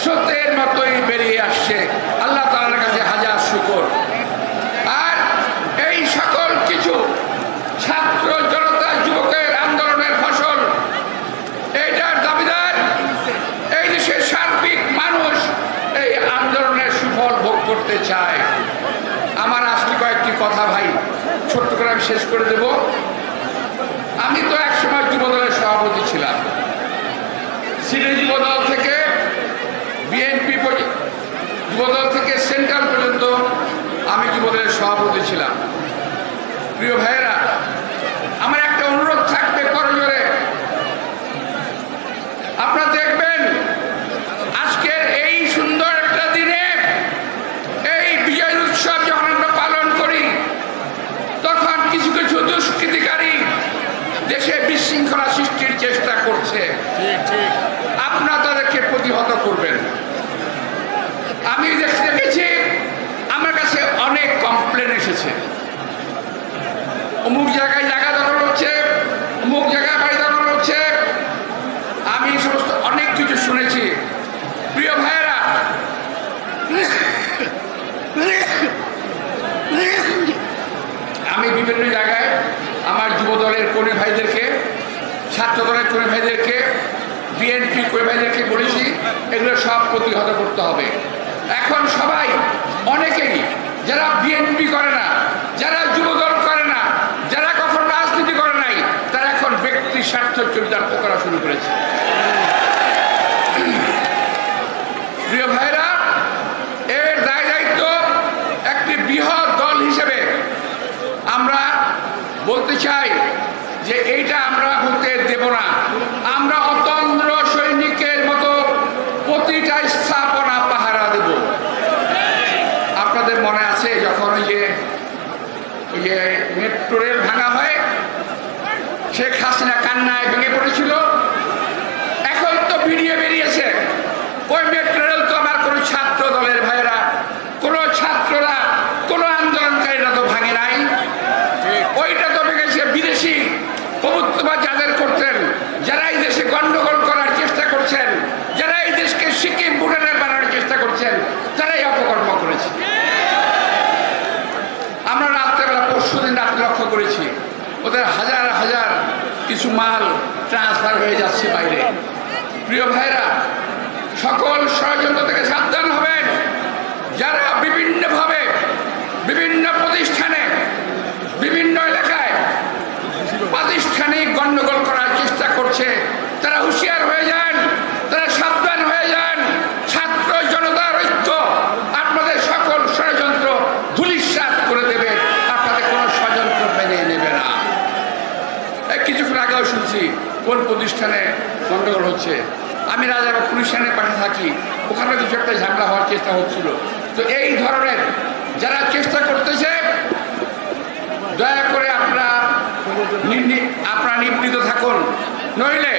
স্রোতের মতোই বেরিয়ে আসছে। আল্লাহ তাআলার কাছে হাজার শুকর। আর এই সকল কিছু ছাত্র জনতা যুবকের আন্দোলনের ফসল, এইটার দাবিদার এই দেশের সার্বিক মানুষ এই আন্দোলনের সুফল ভোগ করতে চায়। আমার আজকে কয়েকটি কথা ভাই ছোট্ট করে আমি শেষ করে দেব। আমি তো একসময় যুবদলের সভাপতি ছিলাম। সিলেট যুবদল থেকে বিএনপি যুবদল থেকে সেন্ট্রাল পর্যন্ত আমি যুবদলের সভাপতি ছিলাম। প্রিয় ভাইয়েরা, আমার একটা অনুরোধ থাকবে করজোরে, আপনারা দেখবেন আজকের এই সুন্দর একটা দিনে এই বিজয় উৎসব যখন আমরা পালন করি, তখন কিছু কিছু দুষ্কৃতিকারী দেশে বিশৃঙ্খলা সৃষ্টির চেষ্টা করছে। আপনারা তাদেরকে প্রতিহত করবেন। আমি দেখেছি আমার কাছে অনেক কমপ্লেন এসেছে, অমুক জায়গায় জায়গা দখল হচ্ছে, অমুক জায়গায় বাড়ি দখল হচ্ছে। আমি সমস্ত অনেক কিছু শুনেছি। প্রিয় ভাইয়েরা, আমি বিভিন্ন জায়গায় আমার যুবদলের কর্মী ভাইদেরকে, ছাত্র দলের কর্মী ভাইদেরকে, বিএনপি কর্মী ভাইদেরকে বলেছি এগুলো সব প্রতিহত করতে হবে। এখন সবাই, অনেকেই যারা বিএনপি করে না, যারা যুবদল করে না, যারা কখনো রাজনীতি করে নাই, তারা এখন ব্যক্তি স্বার্থ চরিতার্থ করা শুরু করেছে। প্রিয় ভাইরা, এর দায় দায়িত্ব একটি বৃহৎ দল হিসেবে আমরা বলতে চাই যে এইটা আমরা হতে দেব না। আমরা অতন্দ্র সৈনিকের মতো প্রতিটা স্থাপনা পাহারা দেব। আপনাদের মনে আছে যখন ওই যে মেট্রো রেল ভাঙা হয়, শেখ হাসিনা কান্নায় ভেঙে পড়েছিল। এখন তো ভিডিও বেরিয়েছে, ওই মেট্রো রেল তো আমার কোনো ছাত্র দলের ভাইয়েরা, কোনো ছাত্ররা, কোনো আন্দোলনকারীরা তো ভাঙে নাই। ওইটা তো ভেঙেছে বিদেশি প্রভুত্ববাদ যাদের করতেন, যারা এই দেশে গন্ডগোল করার চেষ্টা করছেন, যারা এই দেশকে সিকিম ভুটানের বানানোর চেষ্টা করছেন, তারাই অপকর্ম করেছে। আমাদের হাজার হাজার কিছু মাল ট্রান্সফার হয়ে যাচ্ছে বাইরে। প্রিয় ভাইরা, সকল ষড়যন্ত্র থেকে সাবধান হবেন। যারা বিভিন্নভাবে বিভিন্ন প্রতিষ্ঠানে বিভিন্ন এলাকায় প্রাতিষ্ঠানিক গণ্ডগোল করার চেষ্টা করছে, তারা হুঁশিয়ার হয়ে যান, তারা সাবধান হয়ে যান। ছাত্র জনতার ঐক্য আপনাদের সকল ষড়যন্ত্র ধূলিসাৎ করে দেবে, আপনাদের কোনো ষড়যন্ত্র মেনে নেবে না। কিছুক্ষণ আগেও শুনছি কোন প্রতিষ্ঠানে গণ্ডগোল হচ্ছে। আমি রাজারবাগ পুলিশ স্টেশনের পাশে থাকি, ওখানে কিছু একটা ঝামেলা হওয়ার চেষ্টা হচ্ছিল। তো এই ধরনের যারা চেষ্টা করতেছে, দয়া করে আপনারা নিবৃত থাকুন, নইলে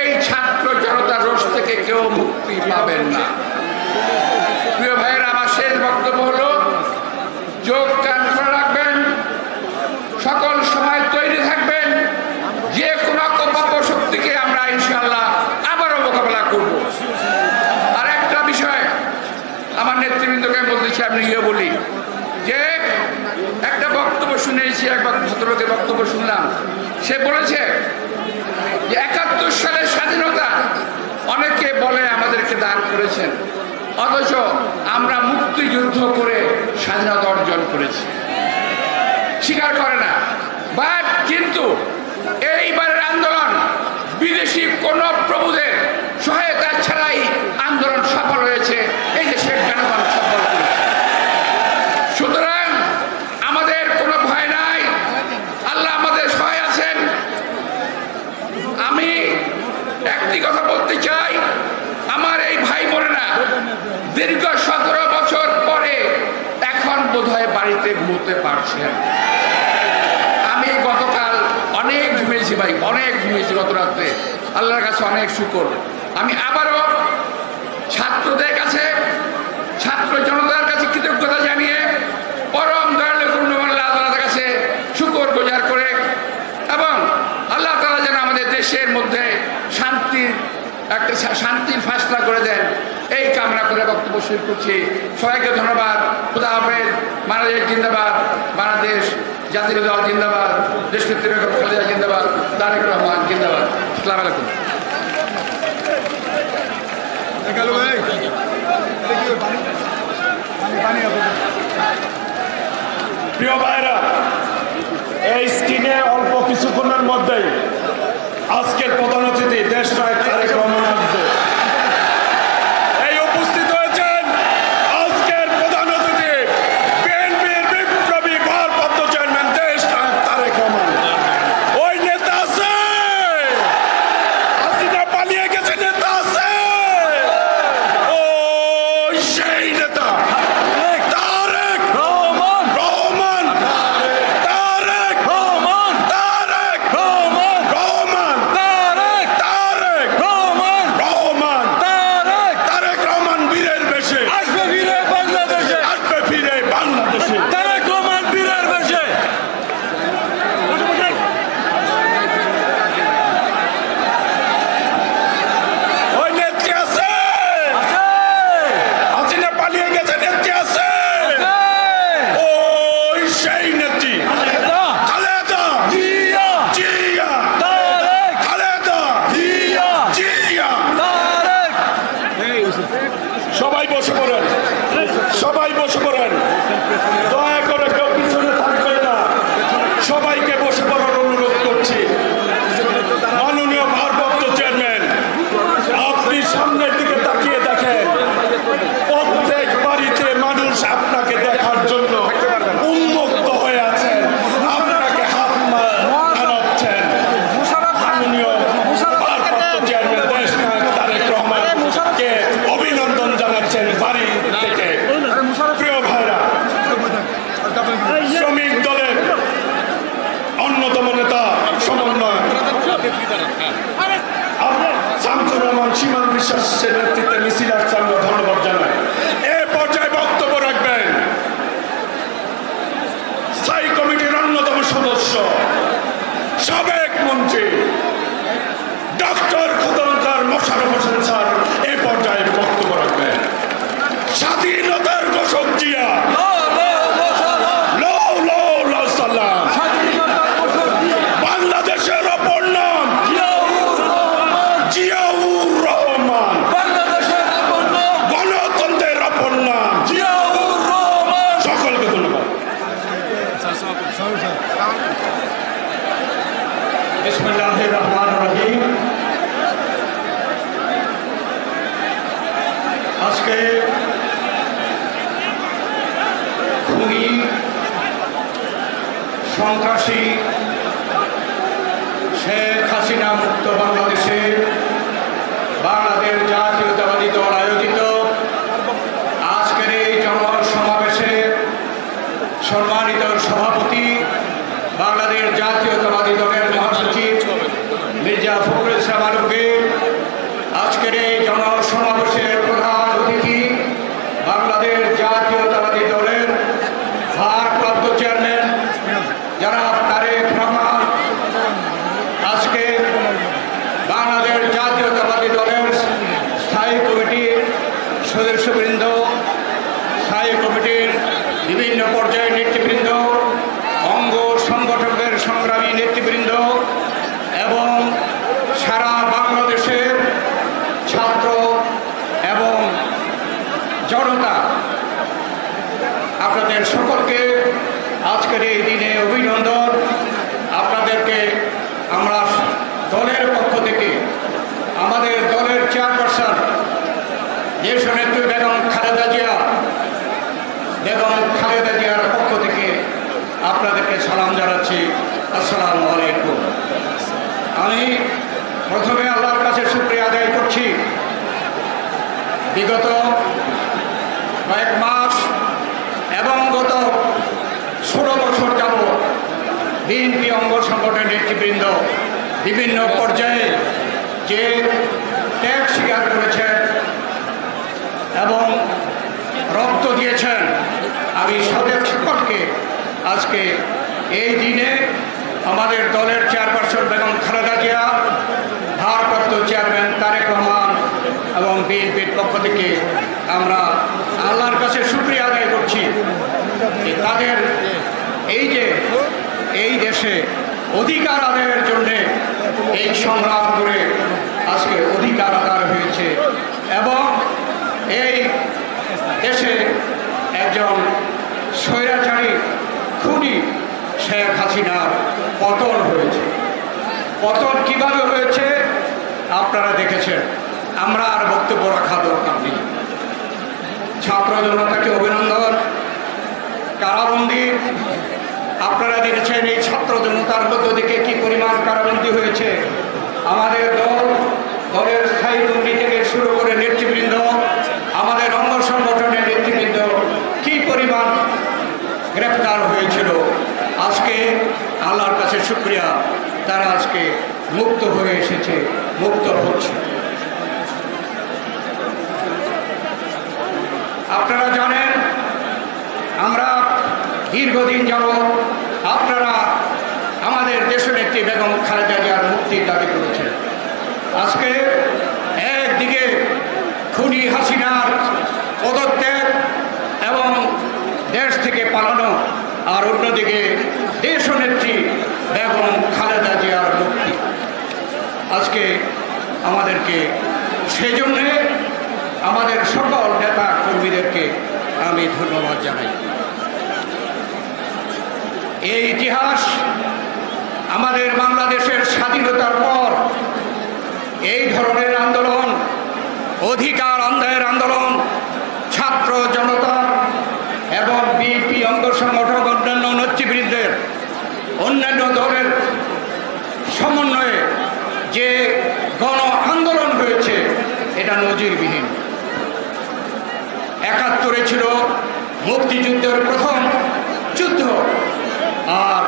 এই ছাত্র জনতার রোষ থেকে কেউ মুক্তি পাবেন না। প্রিয় ভাইয়েরা, আমার শেষ বক্তব্য হলো, চোখ কান খোলা রাখবেন, সকল সময় তৈরি থাকবেন। যে কোনো অপব্য শক্তিকে আমরা ইনশাআল্লাহ আবারও মোকাবেলা করব। আর একটা বিষয় আমার নেতৃবৃন্দকে আমি বলতে চাই, আমি বলি যে একটা বক্তব্য শুনেছি, একবার ভদ্রলোকের বক্তব্য শুনলাম। সে বলেছে যে ৭১ সালের স্বাধীনতা অনেকে বলে আমাদেরকে দান করেছেন, অথচ আমরা মুক্তিযুদ্ধ করে স্বাধীনতা অর্জন করেছি, স্বীকার করে না। বাট কিন্তু এইবারের আন্দোলন বিদেশি কোন প্রভুদের সহায়তা ছাড়াই আন্দোলন সফল হয়েছে, এই দেশের জনগণ সফল করেছে। সুতরাং আমাদের কোনো ভয় নাই, আল্লাহ আমাদের সহায় আছেন। আমি একটি কথা বলতে চাই, আমার এই ভাই বোনেরা দীর্ঘ ১৭ বছর পরে এখন বোধহয় বাড়িতে ঘুমোতে পারছেন। আমি গতকাল অনেক ঘুমিয়েছি ভাই, অনেক ঘুমিয়েছি গত রাত্রে, আল্লাহর কাছে অনেক শুকর। আমি আবারও ছাত্রদের কাছে, ছাত্র জনতার কাছে কৃতজ্ঞতা জানিয়ে পরম দয়ালু আল্লাহ তাআলার কাছে শুকর গুজার করে, এবং আল্লাহ তাআলা যেন আমাদের দেশের মধ্যে শান্তির ফাসলা করে দেন, এই কামনা করে বক্তব্য শেষ করছি। সবাইকে ধন্যবাদ। খুদা হাফেজ। বাংলাদেশ জিন্দাবাদ, বাংলাদেশ জাতীয় দল জিন্দাবাদ, দেশনেত্রী বেগম খালেদা জিন্দাবাদ, তারেক রহমান জিন্দাবাদ। আসসালামু আলাইকুম। প্রিয় ভাইরা, এই স্ক্রিনে অল্প কিছুক্ষণের মধ্যেই আজকের প্রধান অতিথি দেশ নায়ক তারেক রহমান আসবে। এই উপস্থিত হয়েছেন আজকের প্রধান অতিথি বিএনপির বিপ্লবী ভারপ্রাপ্ত চেয়ারম্যান দেশ নায়ক তারেক রহমান। ওই নেতা আছে, হাসিনা পালিয়ে গেছে, নেতা আছে, ওই সেই নেতা তারেক রহমান। তারেক রহমান, তারেক রহমান, রহমান, তারেক রহমান। বিসমিল্লাহির রহমানির রহিম। আজকে খুনি সন্ত্রাসী শেখ হাসিনা মুক্ত বাংলাদেশে বাংলাদেশ জাতীয়তাবাদী দল আয়োজিত আজকের এই জনসমাবেশে সম্মানিত সভাপতি, বাংলাদেশ জাতীয়তাবাদী দলের মহাসচিব মির্জা ফখরুল ইসলাম আলমগীর, আজকের এই জনসমাবেশের প্রধান অতিথি বাংলাদেশ জাতীয়তাবাদী দলের ভারপ্রাপ্ত চেয়ারম্যান জনাব তারেক রহমান, আজকে বাংলাদেশ জাতীয়তাবাদী দলের স্থায়ী কমিটির সদস্যবৃন্দ, স্থায়ী কমিটির বিভিন্ন পর্যায়ের নেতৃবৃন্দ, অঙ্গ সংগঠনের সংগ্রামী নেতৃবৃন্দ এবং সারা বাংলাদেশের ছাত্র এবং জনতা, আপনাদের সকলকে আজকের এই দিনে অভিনন্দন। আপনাদেরকে আমরা দলের পক্ষ থেকে, আমাদের দলের চেয়ারপারসন দেশনেত্রী বেগম খালেদা জিয়ার পক্ষ থেকে আপনাদেরকে সালাম জানাচ্ছি। আসসালামু আলাইকুম। আমি প্রথমে আল্লাহর কাছে শুকরিয়া আদায় করছি, বিগত কয়েক মাস এবং গত 16 বছর যাবৎ বিএনপি অঙ্গ সংগঠনের নেতৃবৃন্দ বিভিন্ন পর্যায়ে যে ত্যাগ স্বীকার করেছেন এবং রক্ত দিয়েছেন, আমি সকলকে আজকে এই দিনে আমাদের দলের চেয়ারপারসন বেগম খালেদা জিয়া, ভারপ্রাপ্ত চেয়ারম্যান তারেক রহমান এবং বিএনপির পক্ষ থেকে আমরা আল্লাহর কাছে শুকরিয়া আদায় করছি যে তাদের এই দেশে অধিকার আদায়ের জন্যে এই সংগ্রাম করে আজকে অধিকার আদায় হয়েছে এবং এই দেশে একজন স্বৈরাচারী খুনি শেখ হাসিনার পতন হয়েছে। পতন কিভাবে হয়েছে আপনারা দেখেছেন, আমরা আর বক্তব্য রাখা দরকার নেই। ছাত্র জনতাকে অভিনন্দন। কারাবন্দী আপনারা দেখেছেন, এই ছাত্র জনতার মধ্য থেকে কি পরিমাণ কারাবন্দী হয়েছে। আমাদের দলের স্থায়ী কমিটি থেকে শুরু করে নেতৃবৃন্দ, আমাদের অঙ্গ সংগঠনের নেতৃবৃন্দ কি পরিমাণ গ্রেপ্তার হয়েছিল। আজকে আল্লাহর কাছে শুকরিয়া, তারা আজকে মুক্ত হয়ে এসেছে, মুক্ত হচ্ছে। আপনারা জানেন, আমরা দীর্ঘদিন যাবৎ আপনারা আমাদের দেশনেত্রী বেগম খালেদা জিয়ার মুক্তির দাবি করেছেন। আজকে একদিকে খুনি হাসিনার পদত্যাগ এবং দেশ থেকে পালানো, আর অন্যদিকে দেশনেত্রী বেগম খালেদা জিয়ার মুক্তি। আজকে আমাদেরকে সেই জন্যে আমাদের সকল নেতা কর্মীদেরকে আমি ধন্যবাদ জানাই। এই ইতিহাস আমাদের বাংলাদেশের স্বাধীনতার পর এই ধরনের আন্দোলন, অধিকার আদায়ের আন্দোলন, ছাত্র জনতা এবং বিএনপি অঙ্গ সংগঠন, অন্যান্য নেতৃবৃন্দের, অন্যান্য দলের সমন্বয়ে যে গণ আন্দোলন হয়েছে, এটা নজিরবিহীন। 71-এ ছিল মুক্তিযুদ্ধের প্রথম যুদ্ধ, আর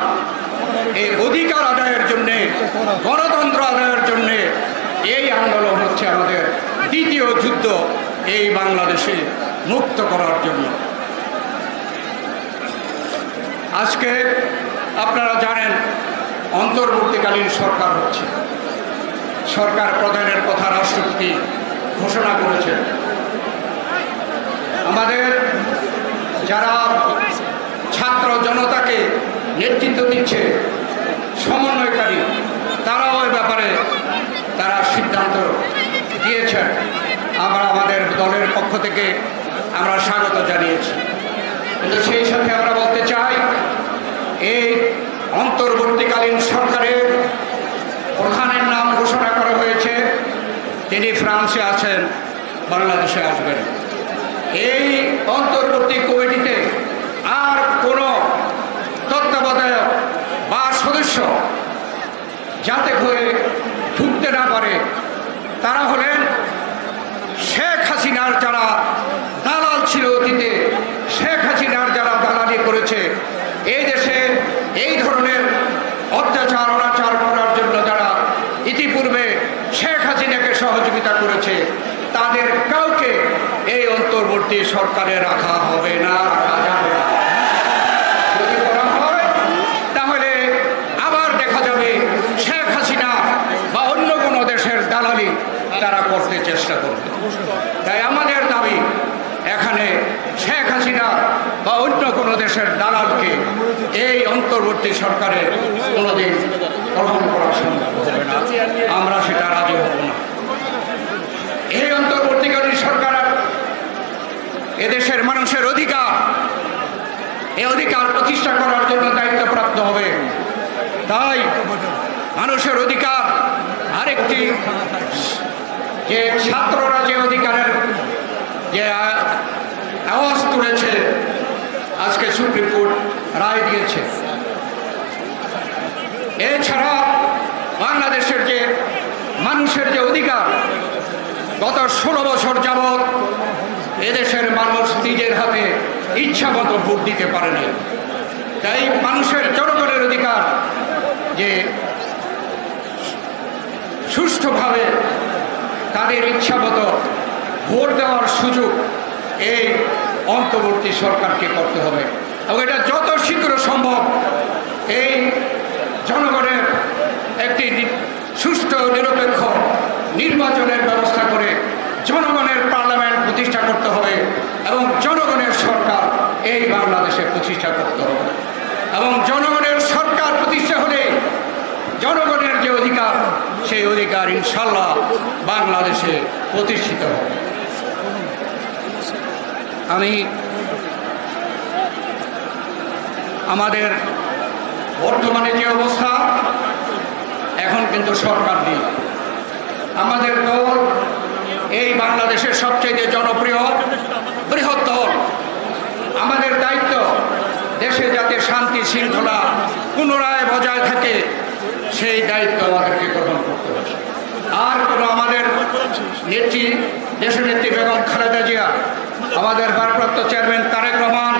এই অধিকার আদায়ের জন্যে, গণতন্ত্র আদায়ের জন্যে এই আন্দোলন হচ্ছে আমাদের দ্বিতীয় যুদ্ধ, এই বাংলাদেশে মুক্ত করার জন্য। আজকে আপনারা জানেন, অন্তর্বর্তীকালীন সরকার হচ্ছে। সরকার প্রধানের কথা রাষ্ট্রপতি ঘোষণা করেছেন। আমাদের যারা ছাত্র জনতাকে নেতৃত্ব দিচ্ছে, সমন্বয়কারী, তারাও এ ব্যাপারে তারা সিদ্ধান্ত দিয়েছেন। আমরা আমাদের দলের পক্ষ থেকে আমরা স্বাগত জানিয়েছি। কিন্তু সেই সাথে আমরা বলতে চাই, এই অন্তর্বর্তীকালীন সরকারের ফ্রান্সে আছেন, বাংলাদেশে আসবেন। এই অন্তর্বর্তী কমিটিতে আর কোনো তত্ত্বাবধায়ক বা সদস্য যাতে করে ঢুকতে না পারে তারা হলেন শেখ হাসিনার যারা দালাল ছিল অতীতে, শেখ হাসিনার যারা দালালি করেছে, এই দেশে এই ধরনের অত্যাচার অনাচার করার জন্য যারা ইতিপূর্বে শেখ হাসিনাকে সহযোগিতা করেছে, তাদের কাউকে এই অন্তর্বর্তী সরকারে রাখা হবে না, রাখা যাবে না। যদি করা হয় তাহলে আবার দেখা যাবে শেখ হাসিনা বা অন্য কোনো দেশের দালালি তারা করতে চেষ্টা করবে। তাই আমাদের দাবি, এখানে শেখ হাসিনা বা অন্য কোনো দেশের দালালকে এই অন্তর্বর্তী সরকারে কোনোদিন গ্রহণ করা সম্ভব হবে না, আমরা সেটা রাজি হব না। এই অন্তর্বর্তীকালীন সরকার এদেশের মানুষের অধিকার, এই অধিকার প্রতিষ্ঠা করার জন্য দায়িত্বপ্রাপ্ত হবে। তাই মানুষের অধিকার আরেকটি, যে ছাত্ররা যে অধিকারের যে আওয়াজ তুলেছে, আজকে সুপ্রিম কোর্ট রায় দিয়েছে। এছাড়া বাংলাদেশের যে মানুষের যে অধিকার, গত 16 বছর যাবৎ এদেশের মানুষ নিজের হাতে ইচ্ছা মতো ভোট দিতে পারেনি। তাই মানুষের জনগণের অধিকার যে সুষ্ঠুভাবে তাদের ইচ্ছা মতো ভোট দেওয়ার সুযোগ এই অন্তর্বর্তী সরকারকে করতে হবে, এবং এটা যত শীঘ্র সম্ভব এই জনগণের একটি সুষ্ঠু নিরপেক্ষ নির্বাচনের ব্যবস্থা করে জনগণের পার্লামেন্ট প্রতিষ্ঠা করতে হবে এবং জনগণের সরকার এই বাংলাদেশে প্রতিষ্ঠা করতে হবে। এবং জনগণের সরকার প্রতিষ্ঠা হলে জনগণের যে অধিকার, সেই অধিকার ইনশাল্লাহ বাংলাদেশে প্রতিষ্ঠিত হবে। আমি আমাদের বর্তমানে যে অবস্থা, এখন কিন্তু সরকার নেই। আমাদের দল এই বাংলাদেশের সবচেয়ে জনপ্রিয় বৃহৎ দল। আমাদের দায়িত্ব দেশে যাতে শান্তি শৃঙ্খলা পুনরায় বজায় থাকে, সেই দায়িত্ব আমাদেরকে গ্রহণ করতে হবে। আর কোনো আমাদের নেত্রী, দেশনেত্রী বেগম খালেদা জিয়া, আমাদের ভারপ্রাপ্ত চেয়ারম্যান তারেক রহমান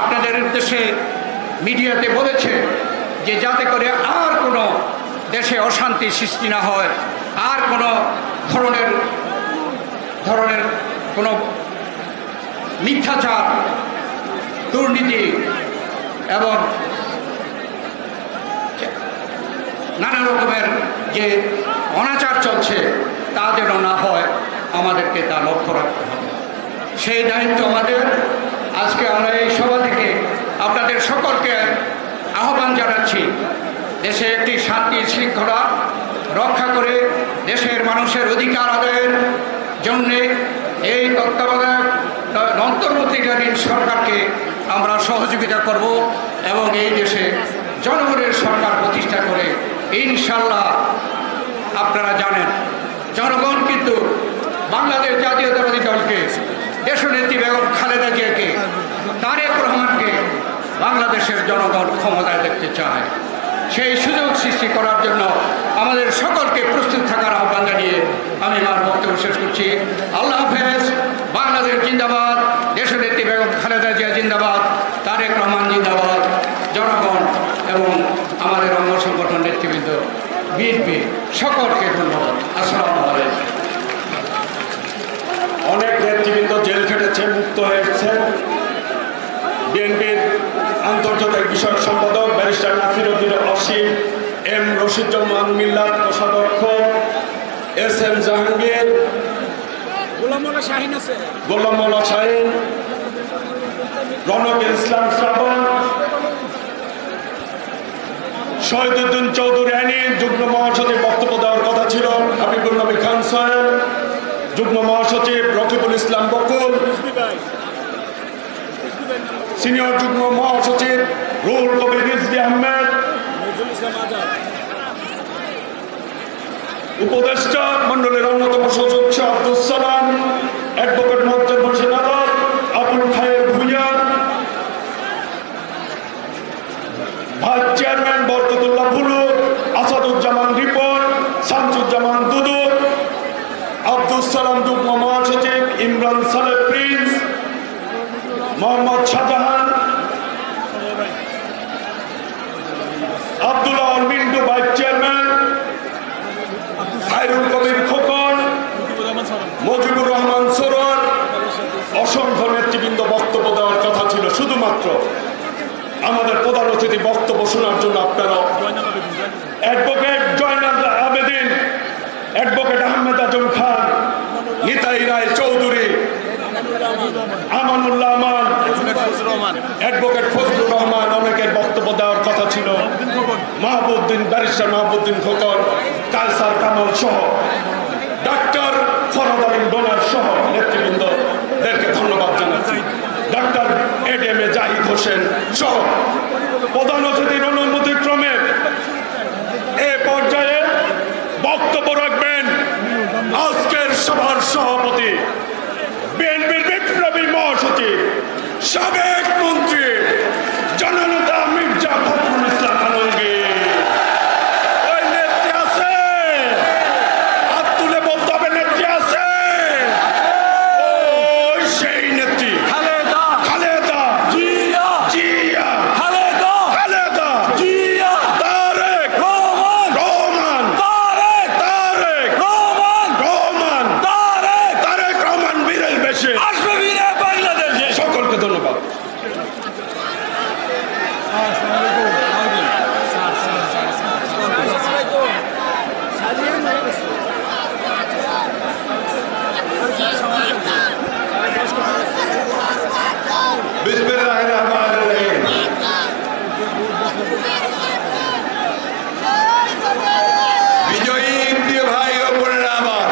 আপনাদের উদ্দেশ্যে মিডিয়াতে বলেছে যে যাতে করে আর কোনো দেশে অশান্তি সৃষ্টি না হয়, আর কোনো ধরনের কোনো মিথ্যাচার, দুর্নীতি এবং নানা রকমের যে অনাচার চলছে তা যেন না হয়, আমাদেরকে তা লক্ষ্য রাখতে হবে। সেই দায়িত্ব আমাদের। আজকে আমরা এই সভা থেকে আপনাদের সকলকে আহ্বান জানাচ্ছি, দেশে একটি শান্তি শৃঙ্খলা রক্ষা করে দেশের মানুষের অধিকার আদায়ের জন্যে এই তত্ত্বাবধায়ক অন্তর্বর্তীকালীন সরকারকে আমরা সহযোগিতা করব এবং এই দেশে জনগণের সরকার প্রতিষ্ঠা করে ইনশাল্লাহ, আপনারা জানেন জনগণ কিন্তু বাংলাদেশ জাতীয়তাবাদী দলকে, দেশনেত্রী বেগম খালেদা জিয়াকে, তারেক রহমানকে বাংলাদেশের জনগণ ক্ষমতায় দেখতে চায়। সেই সুযোগ সৃষ্টি করার জন্য আমাদের সকলকে প্রস্তুত থাকার আহ্বান জানিয়ে আমি আমার বক্তব্য শেষ করছি। আল্লাহ হাফেজ। বাংলাদেশ জিন্দাবাদ, দেশনেত্রী বেগম খালেদা জিয়া জিন্দাবাদ, তারেক রহমান জিন্দাবাদ। জনগণ এবং আমাদের অঙ্গ সংগঠন নেতৃবৃন্দ, বিএনপি সকলকে ধন্যবাদ। আসসালামু আলাইকুম। অনেক নেতৃবৃন্দ জেল খেটেছে, মুক্ত হয়েছে। বিএনপির আন্তর্জাতিক বিষয়ক সম্পাদক ব্যারিস্টার নাসিরউদ্দিন অসীম, এম রশিদুজ্জামান মিল্লাত কোষাধ্যক্ষ, এস এম জাহাঙ্গীর, গোলাম মোল্লা শাহীন, রনক ইসলাম শ্রাবণ, শহীদুদ্দিন চৌধুরী আইনি যুগ্ম মহাসচিব বক্তব্য দেওয়ার কথা ছিল, হাবিবুল নবী খান সাহেব, যুগ্ম মহাসচিব রকিবুল ইসলাম বকুল, সিনিয়র যুগ্ম মহাসচিব রুহুল কবির রিজভী আহমেদ, উপদেষ্টা মন্ডলের অন্যতম সদস্য Abdul Salam, advocate Mohammad Hossain Alam, Abul Khair Bhuiyan, vice chairman Barkatullah Bulu, Asaduzzaman Ripon, Shamsuzzaman Dudu, Abdul Salam যুগ্ম মহাসচিব, ইমরান সালেহ প্রিন্স, মোহাম্মদ শাহজাহান, আব্দুল্লাহ মিন্টু ভাইস চেয়ারম্যান, খায়রুল কবির খোকন, মুজিবুর রহমান সরোয়ার, অসংখ্য নেতৃবৃন্দ বক্তব্য দেওয়ার কথা ছিল। শুধুমাত্র আমাদের প্রধান অতিথি বক্তব্য শোনার জন্য আপনারা অ্যাডভোকেট জয়নাল আবেদিন, অ্যাডভোকেট আহমেদ আজম খান, নিতাই রায় চৌধুরী, আমানুল্লাহ আমান, অ্যাডভোকেট ফজলুর রহমান, অনেকের বক্তব্য দেওয়ার কথা ছিল। মাহবুবউদ্দিন, ব্যারিস্টার মাহবুবউদ্দিন খোকন, কায়সার কামাল সহ, ডাক্তার ফরহাদ আলীম ডোনার সহ নেতৃবৃন্দদেরকে ধন্যবাদ জানাচ্ছি। ডাক্তার এডএম এ জাহিদ হোসেন সহ প্রধান অতিথির অনুমতিক্রমে এ পর্যায়ে বক্তব্য রাখবেন আজকের সভার সভাপতি, বিএনপির বিপ্লবী মহাসচিব, সাবেক মন্ত্রী জননেতা মির্জা ফখরুল ইসলাম আলমগীর। ওই নেত্রী আছে, হাত তুলে বলতে হবে নেত্রী আছে। ওই সেই নেত্রী খালেদা, খালেদা জিয়া, জিয়া খালেদা, খালেদা জিয়া, তারেক রহমান, রহমান তারেক, তারেক রহমান, রহমান তারেক, তারেক রহমান বীরের বেশে আসবে বীরে বাংলাদেশে। সকলকে ধন্যবাদ। বিসমিল্লাহির রহমানির রহিম। বিজয়ী প্রিয় ভাই ও বোনেরা আমার,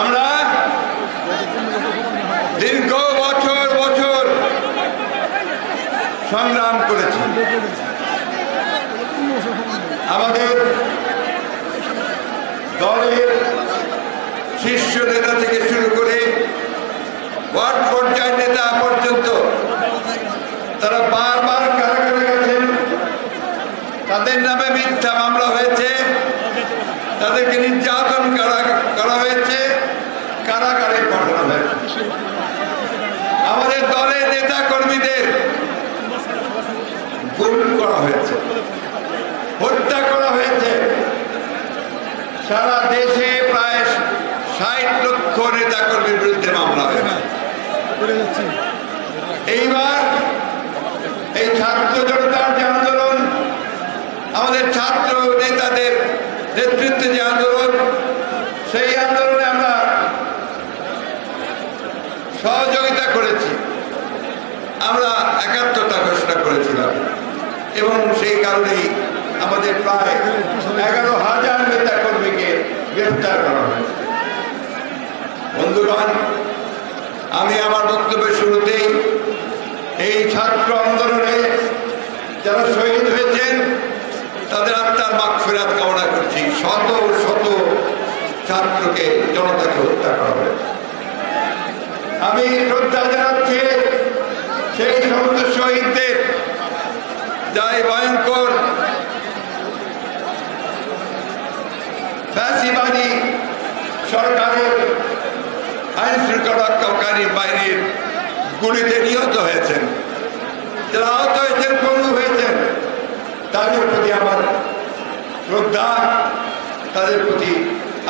আমরা দীর্ঘ বছর বছর সংগ্রাম করেছি। আমাদের দলের শীর্ষ নেতা থেকে শুরু করে ওয়ার্ড পর্যায়ের নেতা পর্যন্ত তারা বারবার কারাগারে গেছেন, তাদের নামে মিথ্যা মামলা হয়েছে, তাদেরকে নির্যাতন করা হয়েছে, কারাগারে পাঠানো হয়েছে। আমাদের দলের নেতা কর্মীদের গুম করা হয়েছে, হত্যা করা হয়েছে। সারা দেশে প্রায় 60 লক্ষ নেতা কর্মীর বিরুদ্ধে মামলা হয়েছে। এইবার এই ছাত্র জনতার যে আন্দোলন, আমাদের ছাত্র নেতাদের নেতৃত্বে যে আন্দোলন, সেই আন্দোলনে আমরা সহযোগিতা করেছি। আমরা একাত্মতা ঘোষণা করেছিলাম এবং সেই কারণেই আমাদের প্রায় 11,000 নেতা কর্মীকে গ্রেফতার করা হয়েছে। বন্ধুগণ, আমি আমার বক্তব্যের শুরুতেই এই ছাত্র আন্দোলনে যারা শহীদ হয়েছেন তাদের আত্মার মাগফিরাত কামনা করছি। শত শত ছাত্রকে, জনতাকে হত্যা করা হয়েছে। আমি শ্রদ্ধা জানাচ্ছি সেই সমস্ত শহীদদের, যাই ভয়ঙ্কর ফ্যাসিবাদী সরকারের আইন শৃঙ্খলা রক্ষাকারী বাহিনীর গুলিতে নিহত হয়েছেন, যারা আহত হয়েছেন, পঙ্গু হয়েছেন, তাদের প্রতি আমার শ্রদ্ধা, তাদের প্রতি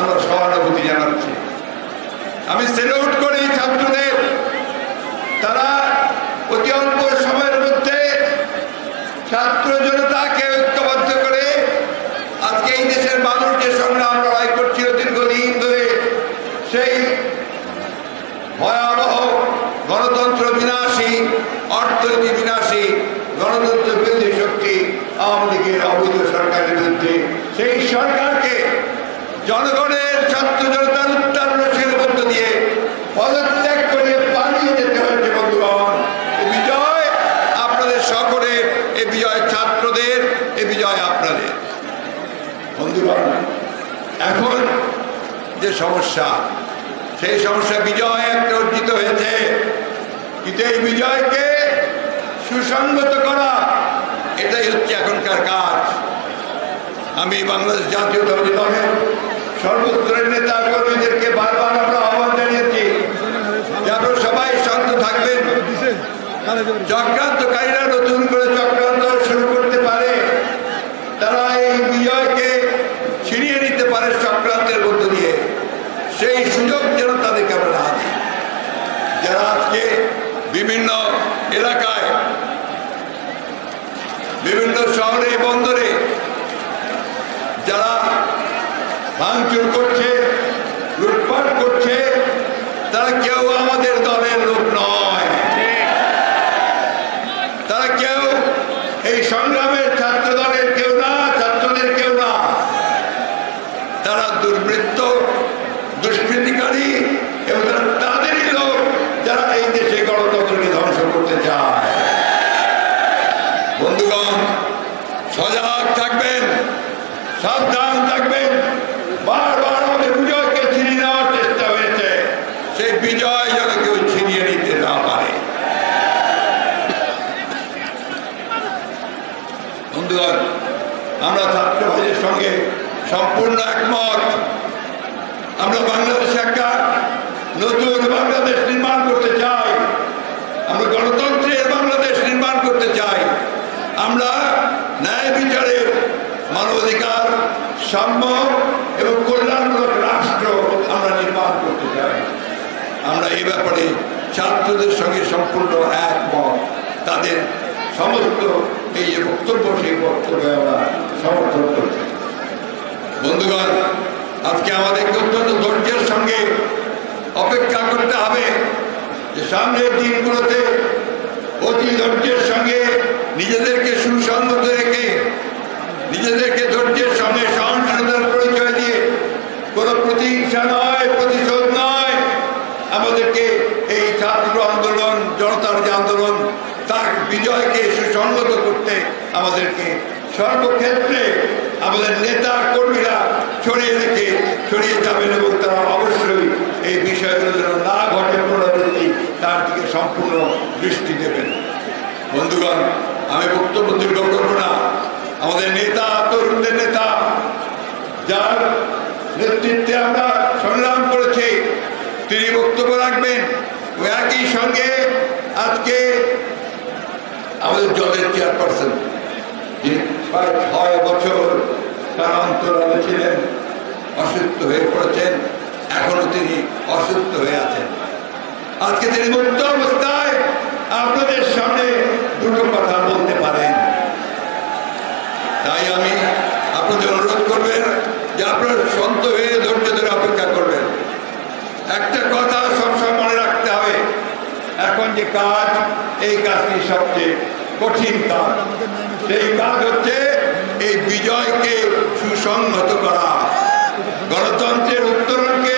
আমরা সহানুভূতি জানাচ্ছি। আমি সেলুট করি ছাত্রদের, তারা অতি অল্প সময়ের মধ্যে ছাত্র জনতাকে ঐক্যবদ্ধ করে আজকে এই দেশের মানুষ যে সংগ্রাম লড়াই করছিল দীর্ঘদিন ধরে, সেই ভয়াবহ গণতন্ত্র বিনাশী, অর্থনীতি বিনাশী, গণতন্ত্র বিরোধী শক্তি আওয়ামী লীগের অবৈধ সরকারের বিরুদ্ধে, সেই সরকারকে জনগণের, ছাত্র জনতার উত্তারণশীল মধ্য দিয়ে পদত্যাগ করে পালিয়ে যেতে হয়েছে। বন্ধুগণ, এই বিজয় আপনাদের সকলের, এই বিজয় ছাত্রদের, এই বিজয় সমস্যা, সেই সমস্যা বিজয় একটা অর্জিত হয়েছে, কিন্তু এই বিজয়কে সুসংগত করা এটাই হচ্ছে এখনকার কাজ। আমি বাংলাদেশ জাতীয়তাবাদী দলের সর্বস্তরের নেতা কর্মীদেরকে বারবার আমরা আহ্বান জানিয়েছি যে আপনারা সবাই শান্ত থাকবেন। চক্রান্তকারীরা নতুন করে চক্রান্ত শুরু করতে পারে, তারা এই বিজয়কে ছিনিয়ে নিতে পারে চক্রান্তের মধ্য দিয়ে, সেই সুযোগ যেন তাদেরকে আমরা না দিই। যারা আজকে বিভিন্ন এলাকায়, বিভিন্ন শহরে বন্দরে যারা ভাঙচুর করছে, লুটপাট করছে, তারা কেউ আমাদের দলের লোক নয়, তারা কেউ এই সংগ্রামের ছাত্র দলের কেউ না, ছাত্রদের কেউ না, তারা দুর্বৃত্ত, দুষ্কৃতিকারী এবং তারা তাদেরই লোক যারা এই দেশে গণতন্ত্রকে ধ্বংস করতে চায়। বন্ধুগণ, সজাগ থাকবেন, সাবধান থাকবেন। বারবার আমাদের বিজয়কে ছিনিয়ে নেওয়ার চেষ্টা হয়েছে, সেই বিজয় যেন কেউ ছিনিয়ে নিতে না পারে। বন্ধুগণ, আমরা ছাত্র ভাইদের সঙ্গে সম্পূর্ণ একমত। আমরা বাংলাদেশে একটা নতুন বাংলাদেশ নির্মাণ করতে চাই, আমরা গণতন্ত্রের বাংলাদেশ নির্মাণ করতে চাই, আমরা ন্যায় বিচারের, মানবাধিকার, সাম্য এবং কল্যাণমূলক রাষ্ট্র আমরা নির্মাণ করতে চাই। আমরা এই ব্যাপারে ছাত্রদের সঙ্গে সম্পূর্ণ একমত। তাদের সমস্ত এই যে বক্তব্য, সেই বক্তব্য আমরা সমর্থন করছি। বন্ধুগণ, আজকে আমাদেরকে অত্যন্ত ধৈর্যের সঙ্গে অপেক্ষা করতে হবে যে সামনের দিনগুলোতে অতি ধৈর্যের সঙ্গে নিজেদেরকে সুসংগত রেখে, নিজেদেরকে ধৈর্যের সঙ্গে সহনশীলতার পরিচয় দিয়ে, কোনো প্রতিহিংসা নয়, প্রতিশোধ নয়, আমাদেরকে এই ছাত্র আন্দোলন, জনতার যে আন্দোলন, তার বিজয়কে সুসংগত করতে আমাদেরকে সর্বক্ষেত্রে আমাদের নেতা কর্মীরা ছড়িয়ে যাবেন এবং তারা অবশ্যই এই বিষয়গুলো যেন না ঘটে পুনরাবৃত্তি, তার দিকে সম্পূর্ণ দৃষ্টি দেবেন। বন্ধুগণ, আমি বক্তব্য দীর্ঘ করব না। আমাদের নেতা, তরুণদের নেতা, যার নেতৃত্বে আমরা সংগ্রাম করেছি, তিনি বক্তব্য রাখবেন। ও একই সঙ্গে আজকে আমাদের দলের চেয়ারপারসন, যিনি প্রায় 6 বছর তার অন্তরালে ছিলেন, অসুস্থ হয়ে পড়েছেন, এখনো তিনি অসুস্থ হয়ে আছেন। আজকে তিনি মুক্ত অবস্থায় আপনাদের সামনে দুটো কথা বলতে পারেন। তাই আমি আপনাদের অনুরোধ করবেন যে আপনারা শান্ত হয়ে ধৈর্য ধরে অপেক্ষা করবেন। একটা কথা সবসময় মনে রাখতে হবে, এখন যে কাজ, এই কাজটি সবচেয়ে কঠিন কাজ। সেই কাজ হচ্ছে এই বিজয়কে সুসংহত করা, গণতন্ত্রের উত্তরণকে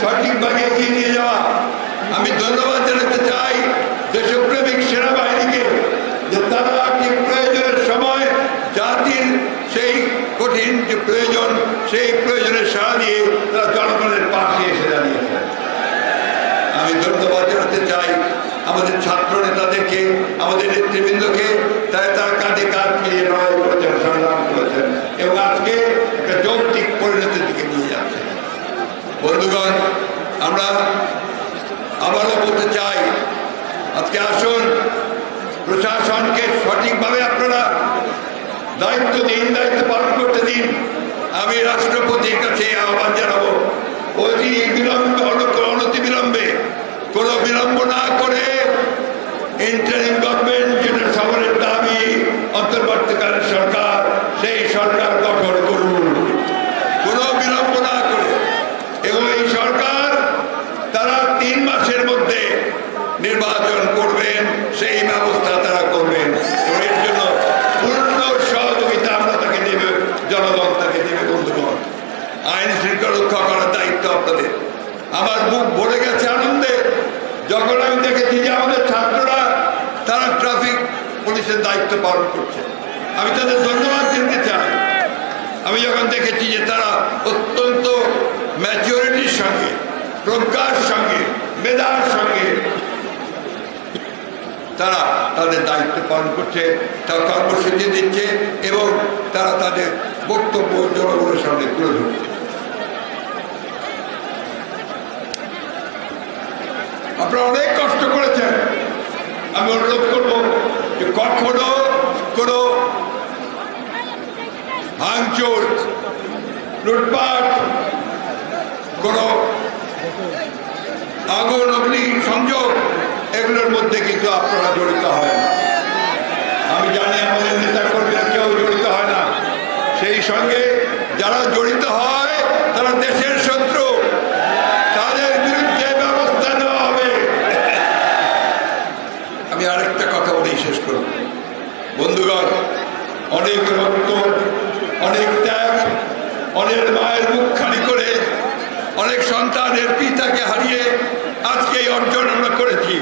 সঠিকভাবে এগিয়ে নিয়ে যাওয়া। আমি ধন্যবাদ জানাতে চাই দেশপ্রেমিক সেনাবাহিনীকে যে তারা ঠিক প্রয়োজনের সময় জাতির সেই কঠিন যে প্রয়োজন, সেই প্রয়োজনের সাড়া দিয়ে তারা জনগণের পাশে এসে দাঁড়িয়েছে। আমি ধন্যবাদ জানাতে চাই আমাদের ছাত্র নেতাদেরকে, আমাদের নেতৃবৃন্দকে, তারা কাঁধে কাঁধ মিলিয়ে লড়াই করেছেন, সংগ্রাম করেছেন এবং আজকে একটা যৌক্তিক পরিণতির দিকে নিয়ে যাচ্ছে। বন্ধুগণ, আমরা আবারও বলতে চাই, আজকে আসুন প্রশাসনকে সঠিকভাবে আপনারা দায়িত্ব দিন, দায়িত্ব পালন করতে দিন। আমি রাষ্ট্রপতির কাছে আহ্বান জানাবো, অতি বিলম্বে, অনতিবিলম্বে, কোনো বিলম্ব না করে ইন্টারিম গভর্নমেন্ট, যেটা সবার দাবি, অন্তর্বর্তীকালীন সরকার, সেই সরকার গঠন করুন, কোনো বিলম্ব না করে। এবং এই সরকার তারা 3 মাসের মধ্যে নির্বাচন করবেন, সেই ব্যবস্থা তারা করবেন। এর জন্য পূর্ণ সহযোগিতা আমরা তাকে দেবে, জনগণ তাকে দেবে। বন্ধুগণ, আইন শৃঙ্খলা রক্ষা করার দায়িত্ব আপনাদের। আমার বুক ভরে গেছে আনন্দে যখন আমি দেখেছি যে আমাদের ছাত্ররা তারা ট্রাফিক পুলিশের দায়িত্ব পালন করছে। আমি তাদের ধন্যবাদ দিতে চাই। আমি যখন দেখেছি যে তারা অত্যন্ত ম্যাচিউরিটির সঙ্গে, প্রজ্ঞার সঙ্গে, মেধার সঙ্গে তারা তাদের দায়িত্ব পালন করছে, তারা কর্মসূচি দিচ্ছে এবং তারা তাদের বক্তব্য জনগণের সামনে তুলে ধরছে। আপনারা অনেক কষ্ট করেছেন। আমি অনুরোধ করবো যে কখনো কোনো ভাঙচুর, লুটপাট, কোনো আগুন অগ্নি সংযোগ এগুলোর মধ্যে কিন্তু আপনারা জড়িত হয় না। আমি জানি আমাদের নেতা কর্মীরা কেউ জড়িত হয় না। সেই সঙ্গে যারা জড়িত হয় তারা দেশের শত্রু, তাদের বিরুদ্ধে ব্যবস্থা নেওয়া হবে। আমি আরেকটা কথা বলেই শেষ করব। বন্ধুগণ, অনেক রক্ত, অনেক ত্যাগ, অনেক মায়ের মুখ খালি করে, অনেক সন্তানের পিতাকে হারিয়ে আজকে এই অর্জন আমরা করেছি।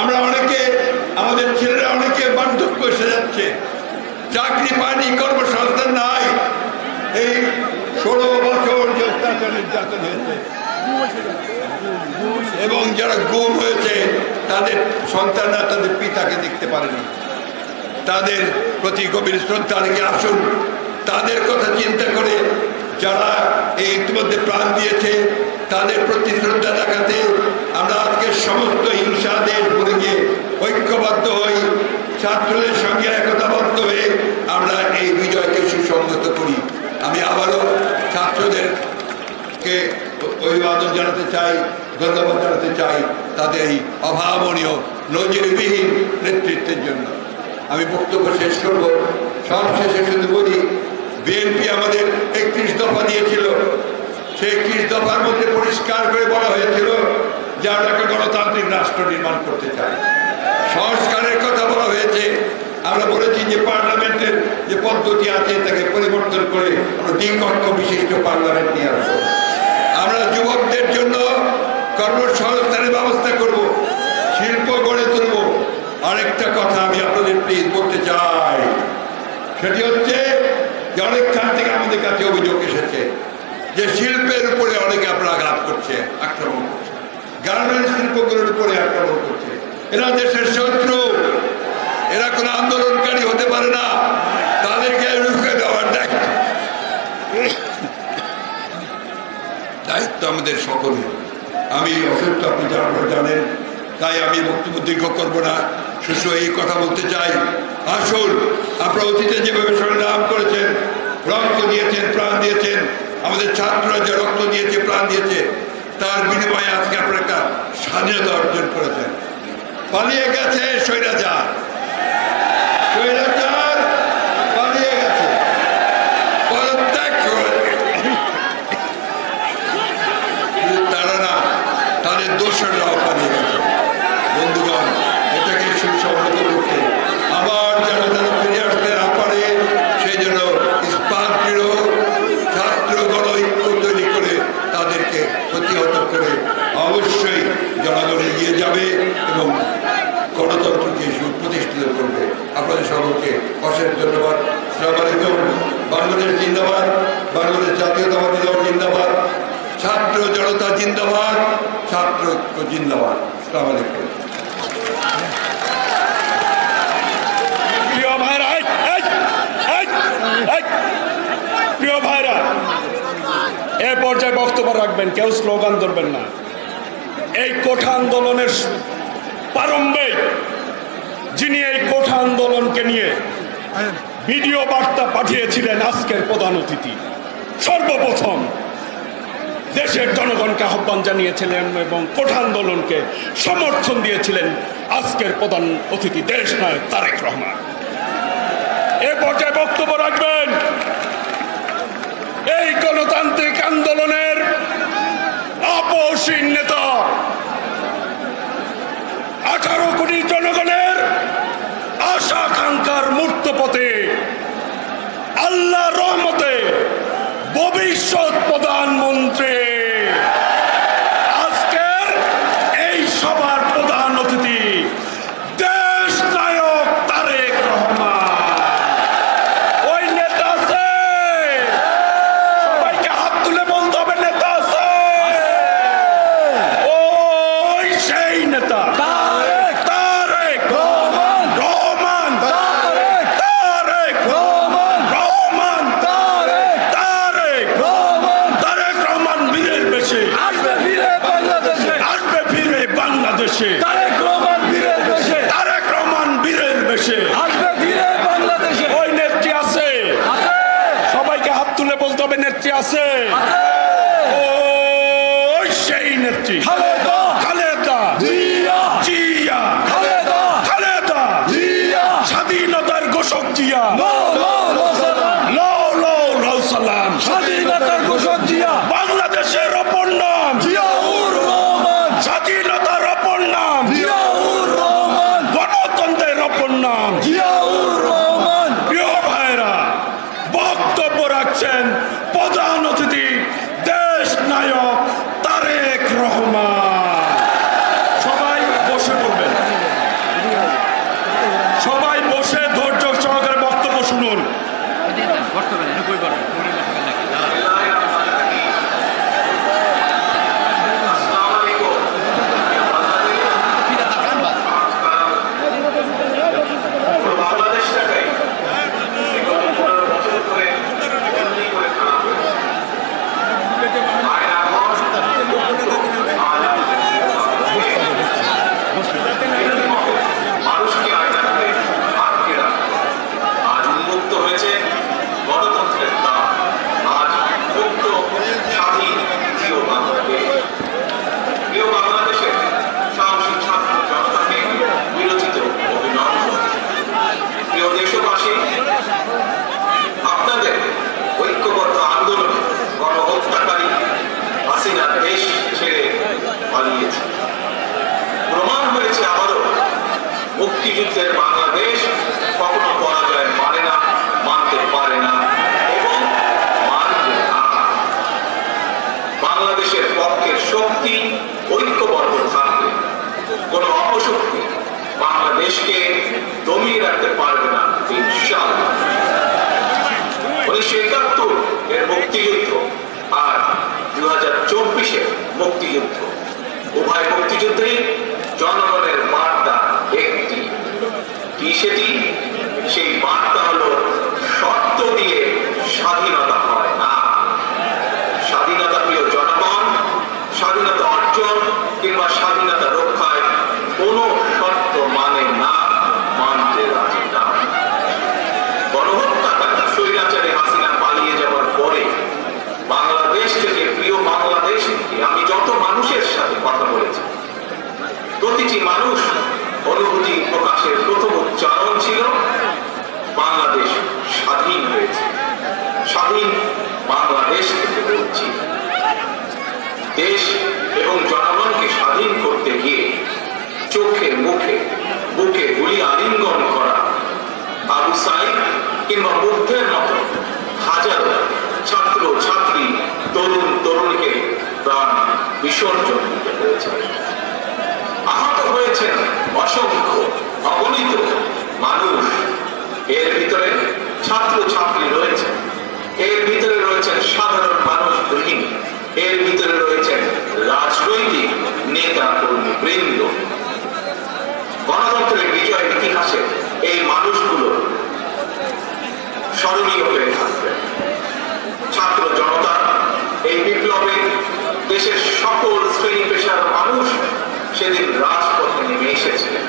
আমরা অনেকে, আমাদের ছেলেরা অনেকে বার্ধক্য এসে যাচ্ছে, চাকরি পায়নি, কর্মসংস্থান নাই। এই 16 বছর যে অত্যাচার নির্যাতন হয়েছে এবং যারা গুম হয়েছে তাদের সন্তানরা তাদের পিতাকে দেখতে পারেনি। তাদের প্রতি গভীর শ্রদ্ধা রেখে আসুন, তাদের কথা চিন্তা করে যারা এই ইতিমধ্যে প্রাণ দিয়েছে তাদের প্রতি শ্রদ্ধা দেখাতে আমরা আজকে সমস্ত হিংসাদের ভুলে গিয়ে ঐক্যবদ্ধ হই, ছাত্রদের সঙ্গে একতাবদ্ধ হয়ে আমরা এই বিজয়কে সুসংহত করি। আমি আবারও ছাত্রদেরকে অভিবাদন জানাতে চাই, ধন্যবাদ জানাতে চাই তাদের এই অভাবনীয় নজিরবিহীন নেতৃত্বের জন্য। আমি বক্তব্য শেষ করব। সবশেষে শুধু বলি, বিএনপি আমাদের 31 দফা দিয়েছিল। সেই 31 দফার মধ্যে পরিষ্কার করে বলা হয়েছিল যে আমরা একটা গণতান্ত্রিক রাষ্ট্র নির্মাণ করতে চাই। সংস্কারের কথা বলা হয়েছে। আমরা বলেছি যে পার্লামেন্টের যে পদ্ধতি আছে তাকে পরিবর্তন করে আমরা দ্বিকক্ষ বিশিষ্ট পার্লামেন্ট নিয়ে আসবো। আমরা যুবকদের জন্য কর্মসংস্থানের ব্যবস্থা করব, শিল্প গড়ে তুলব। আরেকটা কথা আমি আপনাদের প্লিজ বলতে চাই, সেটি হচ্ছে যে অনেকখান থেকে আমাদের কাছে অভিযোগ এসেছে যে শিল্পের উপরে অনেকে আপনারা আঘাত করছে, আক্রমণ করছে, গার্মেন্টস শিল্পগুলোর উপরে আক্রমণ করছে। এরা দেশের শত্রু, এরা কোনো আন্দোলনকারী হতে পারে না, তাদেরকে রুখে দেওয়ার দায়িত্ব আমাদের সকলের। আমি অসুস্থ, আপনি জানেন, তাই আমি বক্তব্য দীর্ঘ করব না, শুধু এই কথা বলতে চাই, আসুন আপনারা অতীতে যেভাবে সংগ্রাম করেছেন, রক্ত দিয়েছেন, প্রাণ দিয়েছেন, আমাদের ছাত্ররা যে রক্ত দিয়েছে, প্রাণ দিয়েছে, তার বিনিময়ে আজকে আপনারা একটা স্বাধীনতা অর্জন করেছেন। পালিয়ে গেছে স্বৈরাচার, স্বৈরাচার পালিয়ে গেছে, পদত্যাগ করেছে। তারা না, তাদের দোষররাও পালিয়ে গেছে। বন্ধুগণ, এটাকে সুসংহত করতে আবার যেন তারা ফিরে আসতে না পারে সেই জন্য ইস্পাত দৃঢ় ছাত্র গণ ঐক্য তৈরি করে তাদেরকে প্রতিহত করে অবশ্যই জনগণ এগিয়ে যাবে এবং গণতন্ত্রকে সুপ্রতিষ্ঠিত করবে। আপনাদের সকলকে অশেষ ধন্যবাদ। আসসালামু আলাইকুম। বাংলাদেশ জিন্দাবাদ, বাংলাদেশ জাতীয়তাবাদী দল জিন্দাবাদ, ছাত্র জনতা জিন্দাবাদ, ছাত্র জিন্দাবাদ। আসসালামু আলাইকুম। প্রিয় ভাইরা, এ পর্যায়ে বক্তব্য রাখবেন, কেউ স্লোগান ধরবেন না। এই কোঠা আন্দোলনের প্রারম্ভে যিনি এই কোঠা আন্দোলনকে নিয়ে ভিডিও বার্তা পাঠিয়েছিলেন আজকের প্রধান অতিথি, সর্বপ্রথম দেশের জনগণকে আহ্বান জানিয়েছিলেন এবং কোঠা আন্দোলনকে সমর্থন দিয়েছিলেন আজকের প্রধান অতিথি দেশ নায়ক তারেক রহমান। এ পর্যায়ে বক্তব্য রাখবেন এই গণতান্ত্রিক আন্দোলনের আপসহীন নেতা, 18 কোটি জনগণের আশা আকাঙ্ক্ষার মূর্ত পথে আল্লাহর রহমতে ভবিষ্যৎ প্রধানমন্ত্রী, আজকের এই সভার প্রধান অতিথি দেশ নায়ক তারেক রহমান। ওই নেতা আছে, সবাইকে হাত তুলে বলতে দেখেছি। খালেদা খালেদা জিয়া জিয়া খালেদা খালেদা জিয়া স্বাধীনতার ঘোষক জিয়া লাও লাও লাও সালাম লাও লাও লাও সালাম। স্বাধীনতার ঘোষক জিয়া বাংলাদেশের অপর নাম জিয়াউর রহমান স্বাধীনতার অপর নাম জিয়াউর রহমান গণতন্ত্রের অপর নাম। জিয়াউর রহমান। প্রিয় ভাইরা, বক্তব্য রাখছেন প্রধান অতিথি দেশ নায়ক তারেক রহমান। সবাই বসে পড়বেন, সবাই বসে ধৈর্য সহকারে বক্তব্য শুনুন। মানুষকে আজাদে আটকে রাখা আজ উন্মুক্ত হয়েছে গণতন্ত্রের দ্বার। আজ মুক্ত স্বাধীন প্রিয় বাংলাদেশ। প্রিয় বাংলাদেশের সাহসী ছাত্র জনতাকে বিরোচিত অভিনন্দন। প্রিয় দেশবাসী, আপনাদের ঐক্যবদ্ধ আন্দোলনে গণহত্যাকারী হাসিনা দেশ ছেড়ে পালিয়েছে। প্রমাণ হয়েছে আবারও মুক্তিযুদ্ধের বাংলাদেশ কখনো পরাজয় মানে না, মানতে পারে না এবং মানবে না। বাংলাদেশের পক্ষের শক্তি ঐক্যবদ্ধ থাকলে কোন অপশক্তি বাংলাদেশকে দমিয়ে রাখতে পারবে না ইনশাআল্লাহ। 1971 এর মুক্তিযুদ্ধ আর 2024-এর মুক্তিযুদ্ধ, উভয় মুক্তিযুদ্ধেই জনগণের বার্তা একটি। কি সেটি? সেই বার্তা হলো শর্ত দিয়ে স্বাধীনতা হয় না। স্বাধীনতা প্রিয় জনগণ স্বাধীনতা অর্জন কিংবা স্বাধীনতা রক্ষায় কোনো শর্ত মানে না, মানতে রাজি না। গণহত্যাকারী স্বৈরাচারী হাসিনা পালিয়ে যাওয়ার পরে বাংলাদেশ থেকে, প্রিয় বাংলাদেশ থেকে আমি যত মানুষের সাথে কথা বলেছি, প্রতিটি মানুষ অনুভূতি প্রকাশের প্রথম উচ্চারণ ছিল বাংলাদেশ স্বাধীন হয়েছে। স্বাধীন বাংলাদেশ থেকে বলছি। দেশ এবং জনগণকে স্বাধীন করতে গিয়ে চোখে মুখে বুকে গুলি আলিঙ্গন করা আবু সাইদ কিংবা বুদ্ধের মতো হাজারো ছাত্র ছাত্রী, তরুণ তরুণীকে প্রাণ বিসর্জন দিতে হয়েছে। আহত হয়েছেন অসংখ্য অগণিত মানুষ। এর ভিতরে ছাত্র ছাত্রী রয়েছে, এর ভিতরে রয়েছেন সাধারণ মানুষ, গৃহিণী, এর ভিতরে রয়েছেন রাজনৈতিক নেতা কর্মী বৃন্দ। গণতন্ত্রের বিজয়ের ইতিহাসে এই মানুষগুলো স্মরণীয় হয়ে থাকবে। ছাত্র জনতা এই বিপ্লবে দেশের সকল শ্রেণী পেশার মানুষ সেদিন রাজপথে নেমে এসেছিলেন।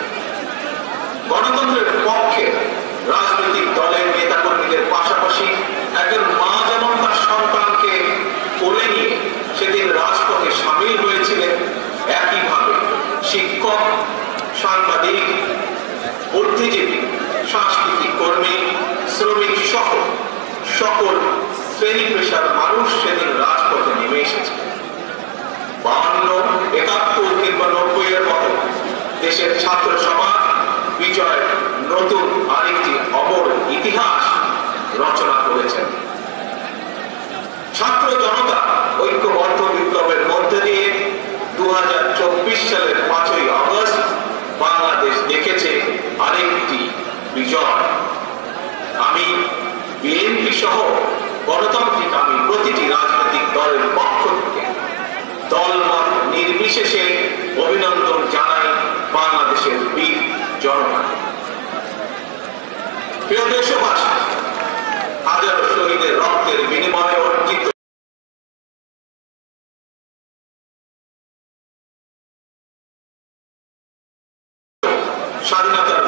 গণতন্ত্রের পক্ষে রাজনৈতিক দলের নেতাকর্মীদের পাশাপাশি একজন মা যেমন তার সন্তানকে কোলে নিয়ে সেদিন রাজপথে সামিল হয়েছিলেন, একইভাবে শিক্ষক, সাংবাদিক, বুদ্ধিজীবী, সাংস্কৃতিক কর্মী, শ্রমিক সহ সকল শ্রেণী পেশার মানুষ সেদিন রাজপথে নেমে এসেছে। 52, 71 কিংবা 90-এর মতো দেশের ছাত্র সমাজ বিজয়ের নতুন আরেকটি অমর ইতিহাস রচনা করেছেন। ছাত্র জনতা ঐক্যবদ্ধ বিপ্লবের মধ্যে দিয়ে 2024 সালের 5ই আগস্ট বাংলাদেশ দেখেছে আরেকটি বিজয়। আমি বিএনপি সহ গণতান্ত্রিক আমি প্রতিটি রাজনৈতিক দলের পক্ষ থেকে দলমত নির্বিশেষে অভিনন্দন জানাই বাংলাদেশের বীর জনগণকে। প্রিয় দেশবাসী, হাজারো শহীদের রক্তের বিনিময়ে অর্জিত স্বাধীনতার